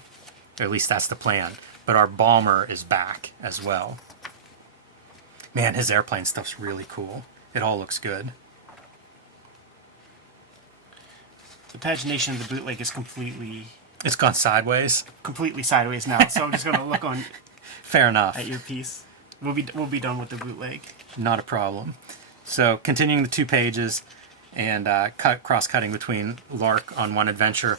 Or at least that's the plan. But our bomber is back as well. Man, his airplane stuff's really cool. It all looks good. The pagination of the bootleg is completely It's gone sideways. sideways now, so I'm just going to look on Fair enough. at your piece. We'll be done with the bootleg. Not a problem. So continuing the 2 pages and cross-cutting between Lark on one adventure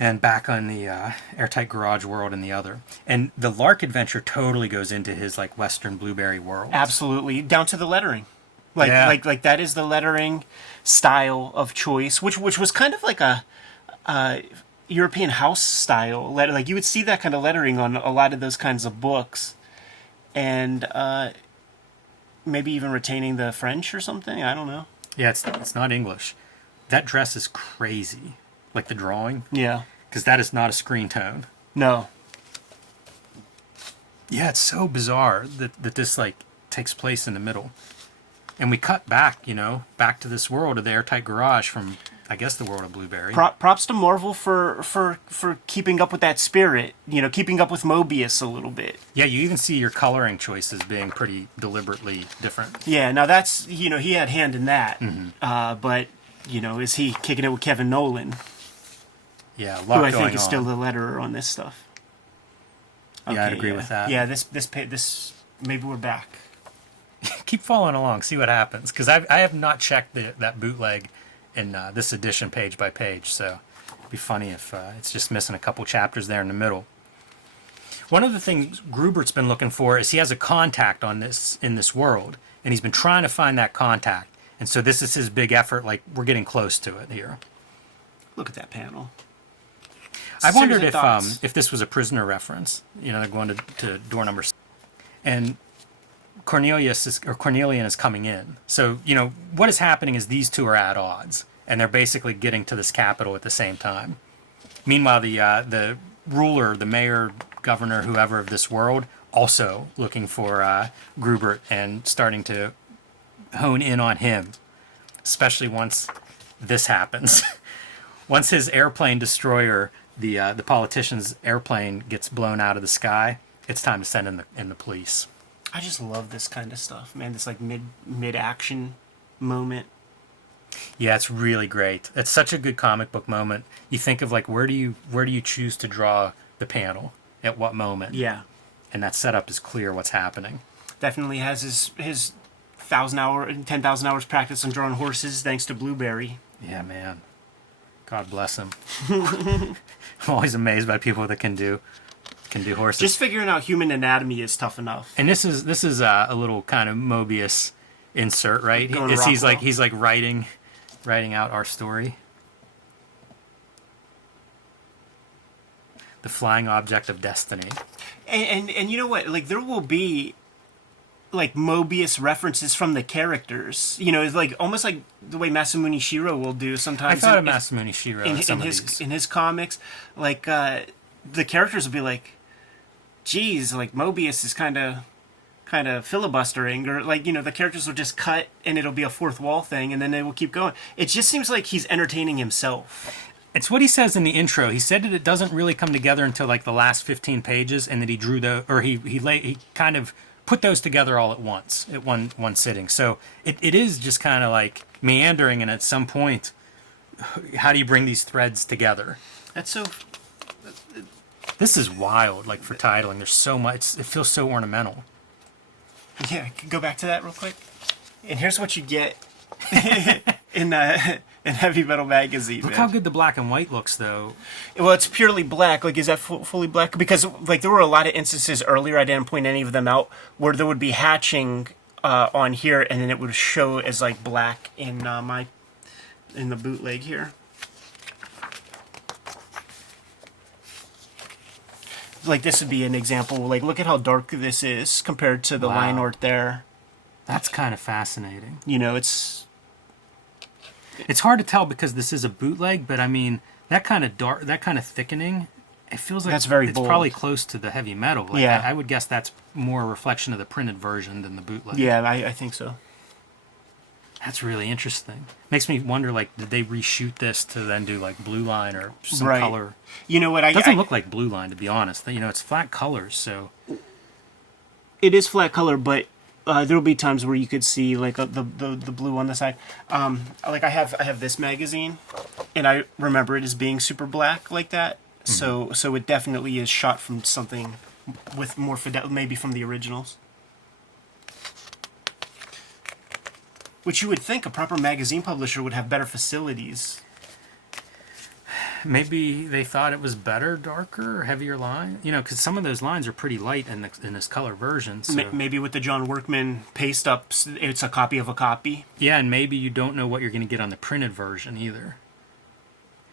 and back on the Airtight Garage world in the other. And the Lark adventure totally goes into his like Western Blueberry world. Absolutely, down to the lettering. Like that is the lettering style of choice, which was kind of like a European house style letter. Like you would see that kind of lettering on a lot of those kinds of books, and maybe even retaining the French or something. I don't know. Yeah, it's not English. That dress is crazy. Like the drawing. Yeah. Because that is not a screen tone. No. Yeah, it's so bizarre that this like takes place in the middle. And we cut back, back to this world of the Airtight Garage from, I guess, the world of Blueberry. Props to Marvel for keeping up with that spirit, keeping up with Mobius a little bit. Yeah, you even see your coloring choices being pretty deliberately different. Yeah, now that's, he had hand in that. But, is he kicking it with Kevin Nolan? Yeah, a lot Who I going think is on. still the letterer on this stuff. Yeah, I'd agree with that. Yeah, this maybe we're back. Keep following along, see what happens. Because I have not checked that bootleg in this edition page by page, so it'd be funny if it's just missing a couple chapters there in the middle. One of the things Grubert's been looking for is he has a contact in this world, and he's been trying to find that contact. And so this is his big effort, like we're getting close to it here. Look at that panel. I wondered Thoughts. if this was a prisoner reference. They're going to door number 6. And Cornelian is coming in. So, what is happening is these two are at odds, and they're basically getting to this capital at the same time. Meanwhile, the ruler, the mayor, governor, whoever of this world, also looking for Grubert and starting to hone in on him, especially once this happens. Once his airplane destroyer, the politician's airplane, gets blown out of the sky, it's time to send in the police. I just love this kind of stuff, man. This like mid action moment. Yeah, it's really great. It's such a good comic book moment. You think of like where do you choose to draw the panel at what moment? Yeah, and that setup is clear what's happening. Definitely has his 10,000 hours practice on drawing horses thanks to Blueberry. Yeah, man. God bless him. I'm always amazed by people that can do horses. Just figuring out human anatomy is tough enough. And this is a little kind of Mobius insert, right? He's like writing out our story. The flying object of destiny. And you know what? Like there will be like Mobius references from the characters. It's like almost like the way Masamune Shirow will do sometimes. I thought of Masamune Shirow in his comics. Like the characters will be like, geez, like Mobius is kind of filibustering, or like the characters will just cut and it'll be a fourth wall thing, and then they will keep going. It just seems like he's entertaining himself. It's what he says in the intro. He said that it doesn't really come together until like the last 15 pages, and that he drew he kind of put those together all at once at one sitting. So it is just kind of like meandering, and at some point, how do you bring these threads together? That's so. This is wild, like for titling. There's so much. It feels so ornamental. Yeah, go back to that real quick. And here's what you get in Heavy Metal Magazine. Look how good the black and white looks, though. Well, it's purely black. Like, is that fully black? Because like there were a lot of instances earlier, I didn't point any of them out, where there would be hatching on here, and then it would show as like black in the bootleg here. Like this would be an example. Like, look at how dark this is compared to the line art there. That's kind of fascinating. It's hard to tell because this is a bootleg, but I mean that kind of dark, that kind of thickening, it feels like that's very it's bold. Probably close to the heavy metal. Like, yeah, I would guess that's more a reflection of the printed version than the bootleg. Yeah, I think so. That's really interesting. Makes me wonder, like, did they reshoot this to then do like blue line or some right. color? You know what? It doesn't look like blue line, to be honest. It's flat colors, so it is flat color, but there will be times where you could see like the blue on the side. Like I have this magazine, and I remember it as being super black like that. Mm-hmm. So it definitely is shot from something with more fidelity, maybe from the originals. Which you would think a proper magazine publisher would have better facilities. Maybe they thought it was better, darker, heavier line. Because some of those lines are pretty light in this color version. So. Maybe with the John Workman paste ups, it's a copy of a copy. Yeah, and maybe you don't know what you're going to get on the printed version either.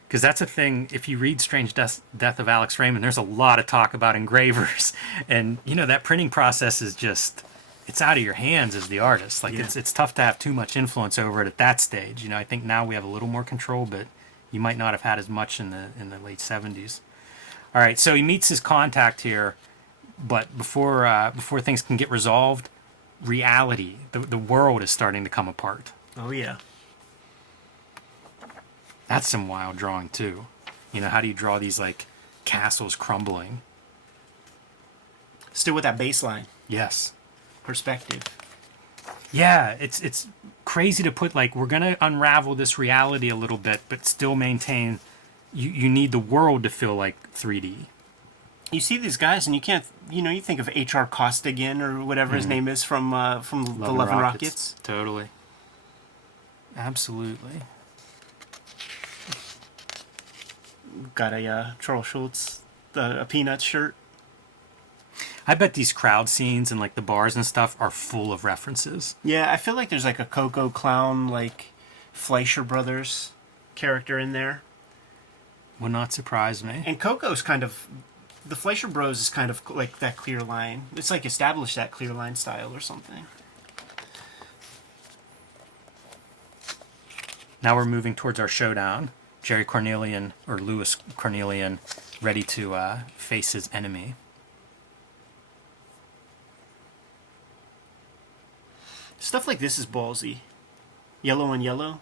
Because that's a thing, if you read Strange Death of Alex Raymond, there's a lot of talk about engravers. And, that printing process is just... it's out of your hands as the artist. Like, yeah. It's tough to have too much influence over it at that stage. I think now we have a little more control, but you might not have had as much in the late 70s. All right, so he meets his contact here, but before things can get resolved, reality, the world is starting to come apart. Oh yeah. That's some wild drawing too. You know, how do you draw these like castles crumbling? Still with that baseline Yes. perspective. Yeah, it's crazy to put like we're gonna unravel this reality a little bit, but still maintain. You need the world to feel like 3D. You see these guys, and you can't. You know, you think of H.R. Costigan or whatever his name is from the Love and Rockets. Totally. Absolutely. Got a Charles Schultz, a Peanuts shirt. I bet these crowd scenes and like the bars and stuff are full of references. Yeah, I feel like there's like a Coco Clown, like Fleischer Brothers character in there. Would not surprise me. And Coco's kind of, the Fleischer Bros is kind of like that clear line. It's like established that clear line style or something. Now we're moving towards our showdown. Jerry Cornelian, or Louis Cornelian, ready to face his enemy. Stuff like this is ballsy. Yellow on yellow.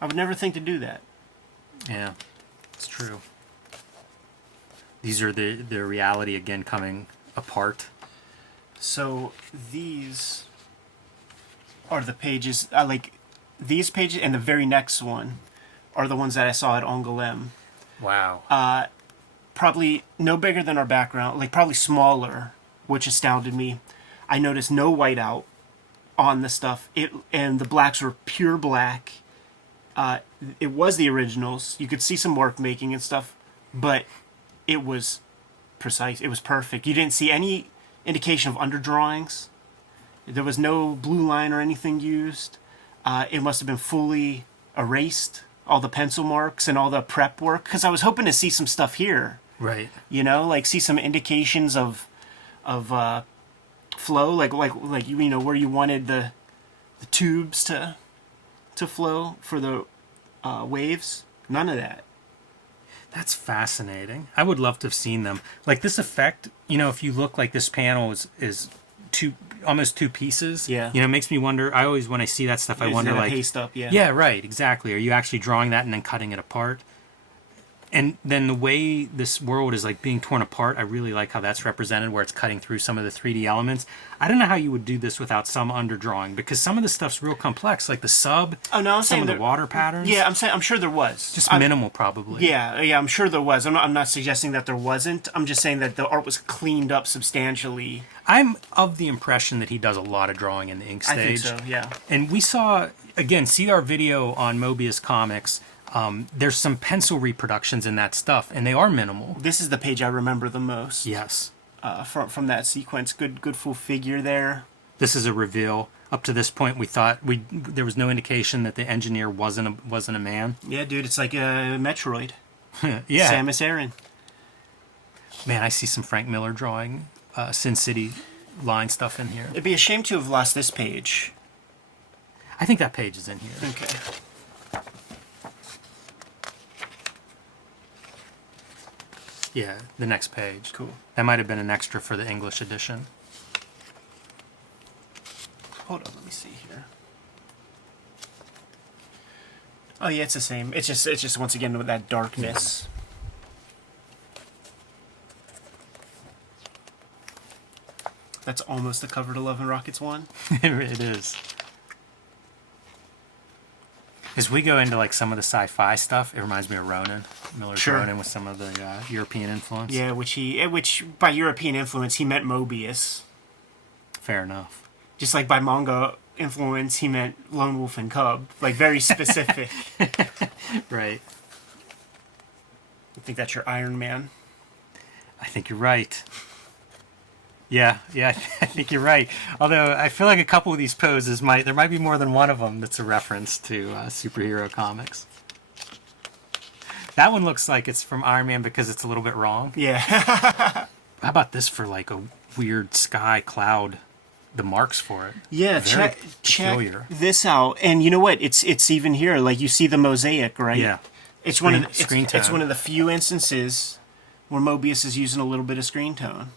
I would never think to do that. Yeah, it's true. These are the reality again coming apart. So these are the pages, like these pages and the very next one are the ones that I saw at Angoulême. Wow. Probably no bigger than our background, like probably smaller, which astounded me. I noticed no whiteout on the stuff. And the blacks were pure black. It was the originals. You could see some work making and stuff, but it was precise. It was perfect. You didn't see any indication of underdrawings. There was no blue line or anything used. It must have been fully erased, all the pencil marks and all the prep work, because I was hoping to see some stuff here. Right. You know, like see some indications of flow, like you know where you wanted the tubes to flow for the waves. None of that. That's fascinating. I would love to have seen them. Like this effect, you know, if you look like this panel is almost two pieces. Yeah. You know, it makes me wonder. I always, when I see that stuff, I wonder like, paste up, yeah. Yeah, right, exactly. Are you actually drawing that and then cutting it apart? And then the way this world is like being torn apart, I really like how that's represented, where it's cutting through some of the 3D elements. I don't know how you would do this without some underdrawing, because some of the stuff's real complex, like the sub, Oh no, I'm some saying of the water patterns. Yeah, I'm sure there was. Just minimal, probably. Yeah, I'm sure there was. I'm not suggesting that there wasn't. I'm just saying that the art was cleaned up substantially. I'm of the impression that he does a lot of drawing in the ink stage. I think so, yeah. And we saw, again, see our video on Mobius Comics. There's some pencil reproductions in that stuff, and they are minimal. This is the page I remember the most. Yes. From that sequence. Good full figure there. This is a reveal. Up to this point, we thought there was no indication that the engineer wasn't a man. Yeah, dude, it's like a Metroid. Yeah. Samus Aran. Man, I see some Frank Miller drawing Sin City line stuff in here. It'd be a shame to have lost this page. I think that page is in here. Okay. Yeah, the next page. Cool. That might have been an extra for the English edition. Hold on, let me see here. Oh yeah, it's the same. It's just once again with that darkness. That's almost the cover to Love and Rockets 1. It is. As we go into like some of the sci-fi stuff, it reminds me of Ronin. Miller's Sure. Ronin with some of the European influence. Yeah, which by European influence he meant Mobius. Fair enough. Just like by manga influence he meant Lone Wolf and Cub. Like very specific. Right. I think that's your Iron Man. I think you're right. Yeah, I think you're right. Although I feel like a couple of these poses there might be more than one of them that's a reference to superhero comics. That one looks like it's from Iron Man because it's a little bit wrong. Yeah. How about this for like a weird sky cloud? The marks for it. Yeah, Very check peculiar. this out. And you know what? It's even here. Like you see the mosaic, right? Yeah. It's one of the, Screen it's tone. one of the few instances where Mobius is using a little bit of screen tone.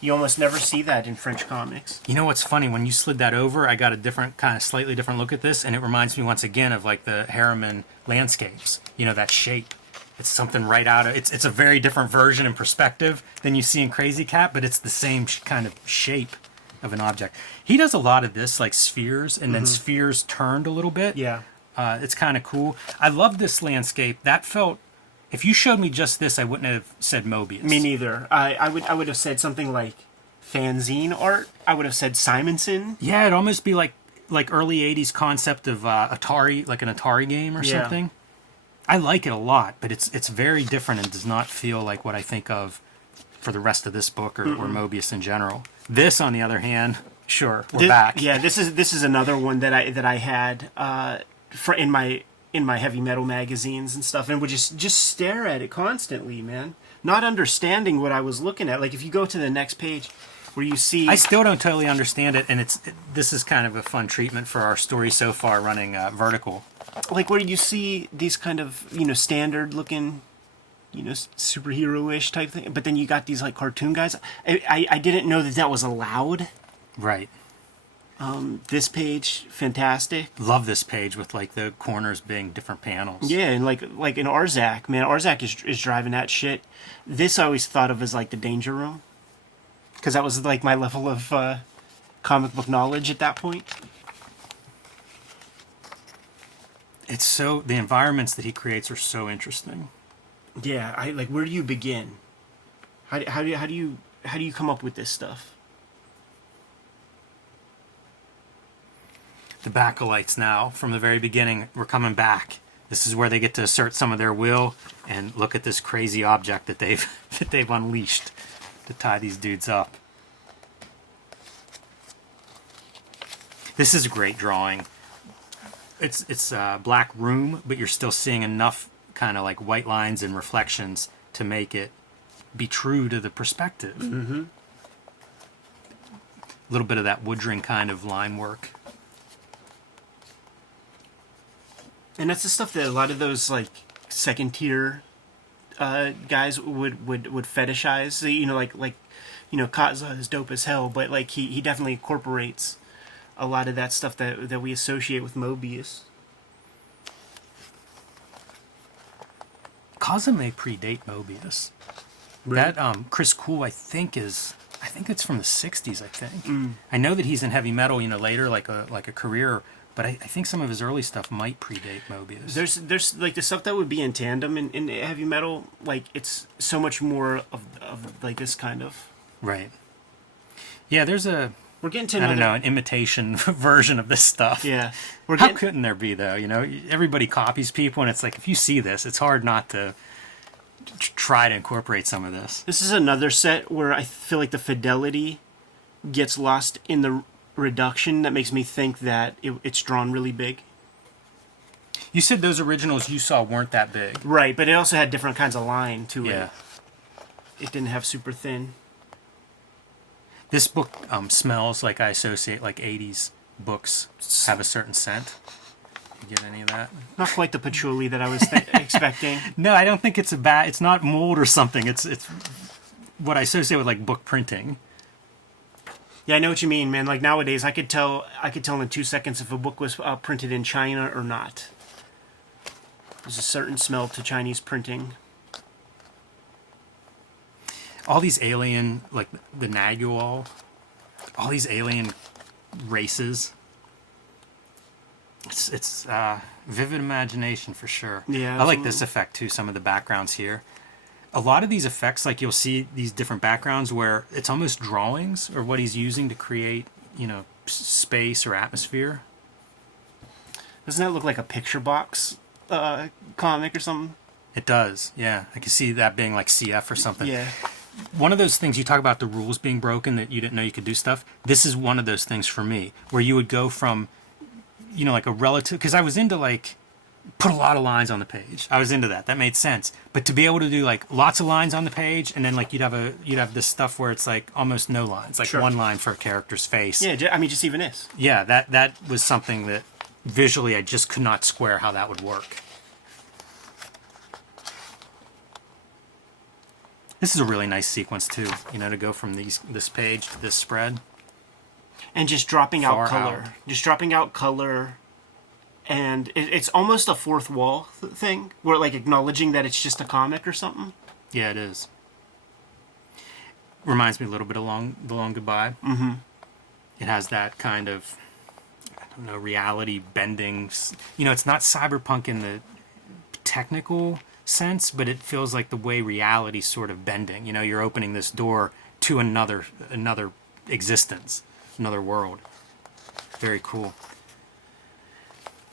You almost never see that in French comics. You know what's funny? When you slid that over, I got a different kind of slightly different look at this, and it reminds me once again of like the Harriman landscapes. You know, that shape. It's something right out of it's a very different version and perspective than you see in Crazy Cat, but it's the same kind of shape of an object. He does a lot of this, like spheres, and then spheres turned a little bit. Yeah. It's kind of cool. I love this landscape. That felt. If you showed me just this, I wouldn't have said Mobius. Me neither. I would have said something like fanzine art. I would have said Simonson. Yeah, it'd almost be like early '80s concept of Atari, like an Atari game or something. I like it a lot, but it's very different and does not feel like what I think of for the rest of this book or Mobius in general. This, on the other hand, sure, we're back. Yeah, this is another one that I had in my heavy metal magazines and stuff, and would just stare at it constantly, man. Not understanding what I was looking at. Like if you go to the next page, where you see, I still don't totally understand it, and this is kind of a fun treatment for our story so far, running vertical. Like where you see these kind of standard looking, superhero-ish type thing, but then you got these like cartoon guys. I didn't know that was allowed. Right. This page, fantastic. Love this page with like the corners being different panels. Yeah, and like in Arzak, man, Arzak is driving that shit. This I always thought of as like the Danger Room, because that was like my level of comic book knowledge at that point. It's so, the environments that he creates are so interesting. Yeah, where do you begin? How do you come up with this stuff? The Backalites now, from the very beginning, we're coming back. This is where they get to assert some of their will, and look at this crazy object that they've unleashed to tie these dudes up. This is a great drawing. It's a black room, but you're still seeing enough kind of like white lines and reflections to make it be true to the perspective. Mm-hmm. A little bit of that Woodring kind of line work. And that's the stuff that a lot of those like second tier guys would fetishize. Katza is dope as hell, but like he definitely incorporates a lot of that stuff that we associate with Mobius. Katza may predate Mobius. Really? That Chris Cool, I think it's from the '60s. I think. I know that he's in heavy metal, later, like a career. But I think some of his early stuff might predate Mobius. There's like the stuff that would be in tandem in heavy metal. Like it's so much more of like this kind of. Right. Yeah, we're getting to an imitation version of this stuff. Yeah. How couldn't there be though? Everybody copies people, and it's like if you see this, it's hard not to try to incorporate some of this. This is another set where I feel like the fidelity gets lost in the reduction that makes me think that it's drawn really big. You said those originals you saw weren't that big. Right, but it also had different kinds of line to it. Yeah. It didn't have super thin. This book smells like I associate like 80s books have a certain scent. You get any of that? Not quite the patchouli that I was expecting. No, I don't think it's not mold or something. It's what I associate with like book printing. Yeah, I know what you mean, man. Like nowadays, I could tell in 2 seconds if a book was printed in China or not. There's a certain smell to Chinese printing. All these alien, like the Nagual, all these alien races. It's vivid imagination for sure. Yeah, I like this effect too. Some of the backgrounds here. A lot of these effects, like you'll see these different backgrounds where it's almost drawings or what he's using to create, space or atmosphere. Doesn't that look like a picture box comic or something? It does, yeah. I can see that being like CF or something. Yeah. One of those things, you talk about the rules being broken, that you didn't know you could do stuff. This is one of those things for me, where you would go from, like a relative, because I was into like, put a lot of lines on the page. I was into that. That made sense. But to be able to do like lots of lines on the page, and then like you'd have this stuff where it's like almost no lines, like one line for a character's face. Yeah, I mean just even this. Yeah, that was something that visually I just could not square how that would work. This is a really nice sequence too, to go from this page to this spread. And just dropping out Far color. out. Just dropping out color. And it's almost a fourth wall thing, where like acknowledging that it's just a comic or something. Yeah, it is. Reminds me a little bit of The Long Goodbye. Mm-hmm. It has that kind of, reality bending. It's not cyberpunk in the technical sense, but it feels like the way reality's sort of bending. You're opening this door to another existence, another world. Very cool.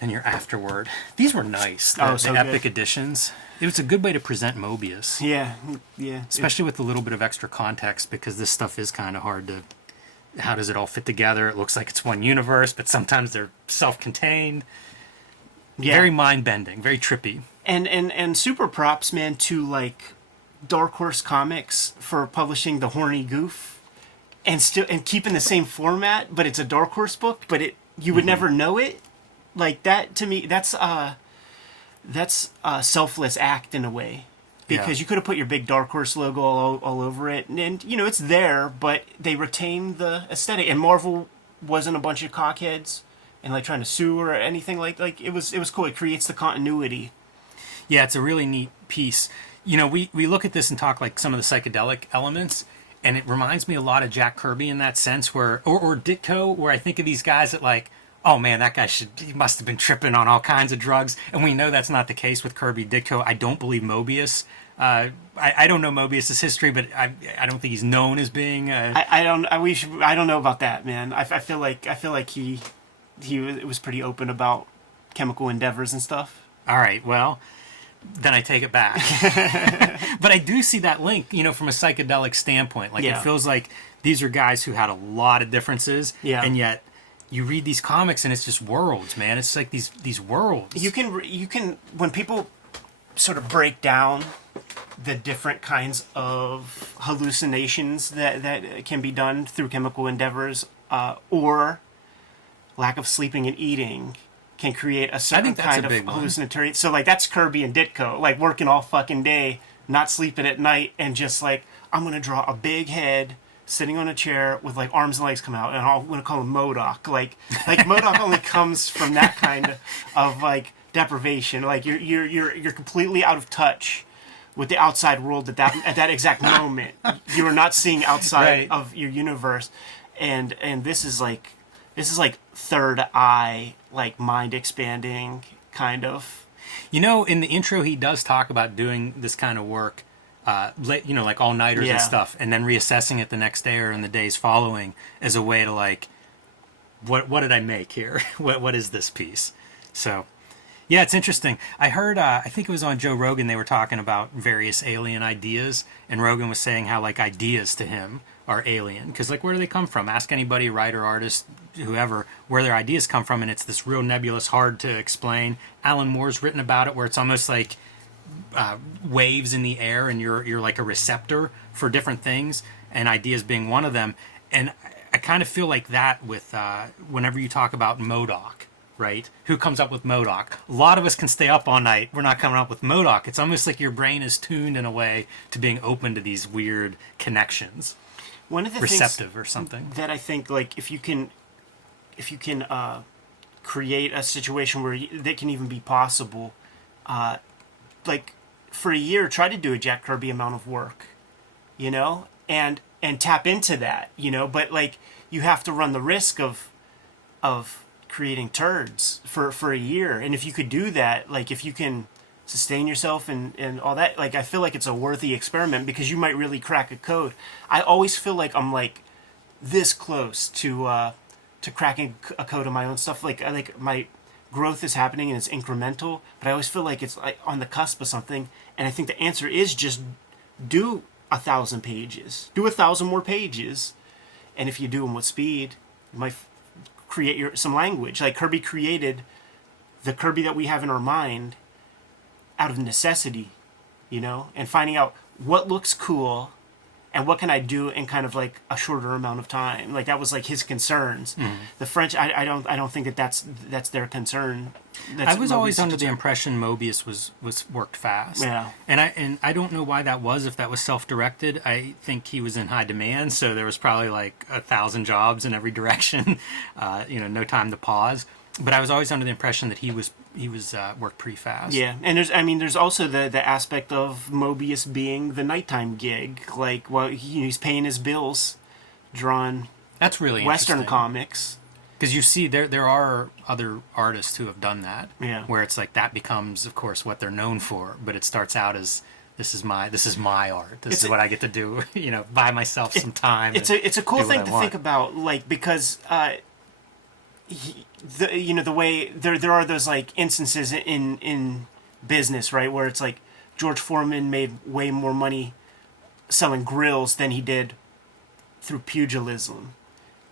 And your afterword. These were nice. The epic good. editions. It was a good way to present Mobius. Yeah. Especially with a little bit of extra context, because this stuff is kind of hard to... How does it all fit together? It looks like it's one universe, but sometimes they're self-contained. Yeah. Very mind-bending, very trippy. And super props, man, to like Dark Horse Comics for publishing The Horny Goof and keeping the same format, but it's a Dark Horse book, but you would never know it. Like that, to me, that's a selfless act in a way, because you could have put your big Dark Horse logo all over it, and it's there, but they retain the aesthetic. And Marvel wasn't a bunch of cockheads and like trying to sue or anything like it was cool. It creates the continuity. Yeah, it's a really neat piece. We look at this and talk like some of the psychedelic elements, and it reminds me a lot of Jack Kirby in that sense, or Ditko, where I think of these guys that like, oh man, that guy he must have been tripping on all kinds of drugs. And we know that's not the case with Kirby Ditko. I don't believe Mobius. I don't know Mobius's history, but I don't think he's known as being. I don't know about that, man. I feel like he was pretty open about chemical endeavors and stuff. All right, well, then I take it back. But I do see that link, from a psychedelic standpoint. Like it feels like these are guys who had a lot of differences, and yet. You read these comics and it's just worlds, man. It's like these worlds. You can when people sort of break down the different kinds of hallucinations that can be done through chemical endeavors, or lack of sleeping and eating can create a certain kind of hallucinatory. So like that's Kirby and Ditko, like working all fucking day, not sleeping at night, and just like, I'm gonna draw a big head sitting on a chair with like arms and legs come out, and I'm gonna call him MODOK. Like MODOK only comes from that kind of like deprivation. Like you're completely out of touch with the outside world at that exact moment. You are not seeing outside of your universe, and this is like third eye, like mind expanding kind of. In the intro, he does talk about doing this kind of work. Like all-nighters and stuff, and then reassessing it the next day or in the days following as a way to like, what did I make here? what is this piece? So, yeah, it's interesting. I heard, I think it was on Joe Rogan, they were talking about various alien ideas, and Rogan was saying how like ideas to him are alien, because like where do they come from? Ask anybody, writer, artist, whoever, where their ideas come from, and it's this real nebulous, hard to explain. Alan Moore's written about it, where it's almost like waves in the air, and you're like a receptor for different things, and ideas being one of them. And I kind of feel like that with whenever you talk about MODOK, right? Who comes up with MODOK? A lot of us can stay up all night. We're not coming up with MODOK. It's almost like your brain is tuned in a way to being open to these weird connections. One of the receptive things or something that I think, like, if you can create a situation where that can even be possible, like for a year, try to do a Jack Kirby amount of work, and tap into that, but like you have to run the risk of creating turds for a year. And if you could do that, like if you can sustain yourself and all that, like I feel like it's a worthy experiment, because you might really crack a code. I always feel like I'm like this close to cracking a code of my own stuff. Like my growth is happening and it's incremental, but I always feel like it's like on the cusp of something. And I think the answer is just do 1,000 pages, do 1,000 more pages, and if you do them with speed, you might create some language. Like Kirby created the Kirby that we have in our mind out of necessity, and finding out what looks cool and what can I do in kind of like a shorter amount of time? Like that was like his concerns. The French, I don't think that's their concern. I was always Mobius' under the concern. impression Mobius was worked fast. Yeah. And I don't know why that was. If that was self-directed, I think he was in high demand, so there was probably like 1,000 jobs in every direction. No time to pause. But I was always under the impression that he was worked pretty fast. Yeah, and there's also the aspect of Mobius being the nighttime gig. Like, well, he's paying his bills, drawing That's really Western interesting. comics. Because you see, there are other artists who have done that. Yeah. Where it's like that becomes, of course, what they're known for, but it starts out as this is my art. This is what I get to do. Buy myself some time. It's a cool do what thing I to want. think about, like because the way there are those like instances in business, right, where it's like George Foreman made way more money selling grills than he did through pugilism.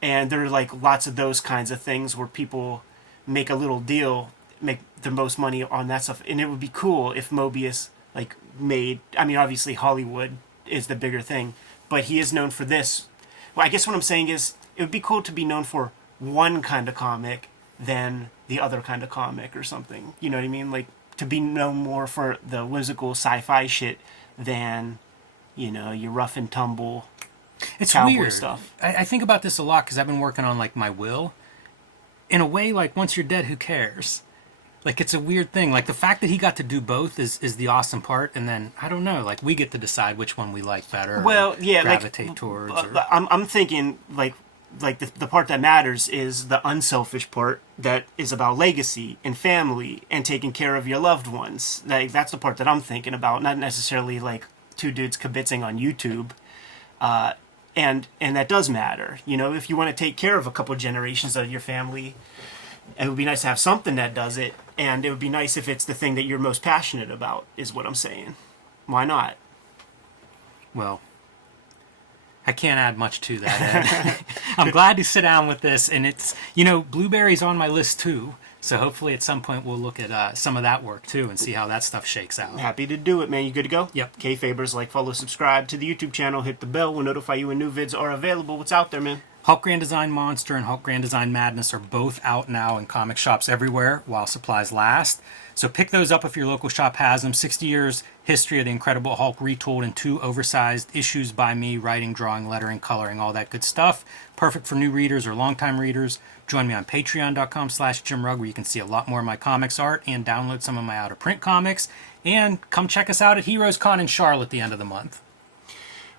And there are like lots of those kinds of things where people make a little deal, make the most money on that stuff. And it would be cool if Mobius like made, I mean, obviously Hollywood is the bigger thing, but he is known for this. Well, I guess what I'm saying is it would be cool to be known for one kind of comic than the other kind of comic or something. You know what I mean? Like to be known more for the whimsical sci-fi shit than, your rough and tumble It's cowboy weird. stuff. I think about this a lot because I've been working on like my will. In a way, like once you're dead, who cares? Like it's a weird thing. Like the fact that he got to do both is the awesome part, and then I don't know. Like we get to decide which one we like better. Well, yeah, gravitate towards. Or, I'm thinking like the part that matters is the unselfish part that is about legacy and family and taking care of your loved ones. Like that's the part that I'm thinking about, not necessarily like two dudes kibitzing on YouTube. And that does matter. If you want to take care of a couple generations of your family, it would be nice to have something that does it. And it would be nice if it's the thing that you're most passionate about, is what I'm saying. Why not? well, I can't add much to that. Ed. I'm glad to sit down with this, and it's Blueberry's on my list too. So hopefully at some point we'll look at some of that work too and see how that stuff shakes out. Happy to do it, man. You good to go? Yep. Kayfabers, like, follow, subscribe to the YouTube channel. Hit the bell. We'll notify you when new vids are available. What's out there, man? Hulk Grand Design Monster and Hulk Grand Design Madness are both out now in comic shops everywhere while supplies last. So pick those up if your local shop has them. 60 years history of the Incredible Hulk retold in 2 oversized issues by me, writing, drawing, lettering, coloring, all that good stuff. Perfect for new readers or longtime readers. Join me on patreon.com/JimRugg where you can see a lot more of my comics art and download some of my out-of-print comics. And come check us out at Heroes Con in Charlotte at the end of the month.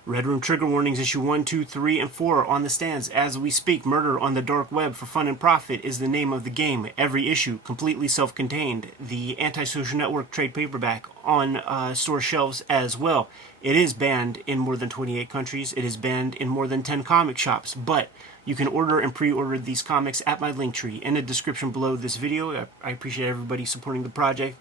Red Room Trigger Warnings, issue 1, 2, 3, and 4 are on the stands as we speak. Murder on the Dark Web for Fun and Profit is the name of the game. Every issue completely self-contained. The Antisocial Network trade paperback on store shelves as well. It is banned in more than 28 countries. It is banned in more than 10 comic shops. But you can order and pre-order these comics at my Linktree in the description below this video. I appreciate everybody supporting the project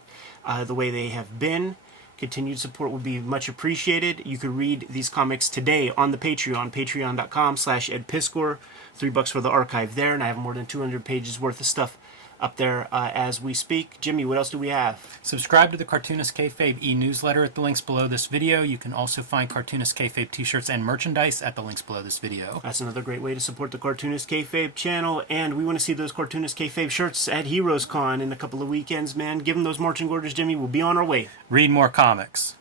the way they have been. Continued support would be much appreciated. You could read these comics today on the Patreon, patreon.com/edpiskor. $3 for the archive there, and I have more than 200 pages worth of stuff up there as we speak. Jimmy, what else do we have? Subscribe to the Cartoonist Kayfabe e-newsletter at the links below this video. You can also find Cartoonist Kayfabe t-shirts and merchandise at the links below this video. That's another great way to support the Cartoonist Kayfabe channel, and we want to see those Cartoonist Kayfabe shirts at Heroes Con in a couple of weekends, man. Give them those marching orders, Jimmy. We'll be on our way. Read more comics.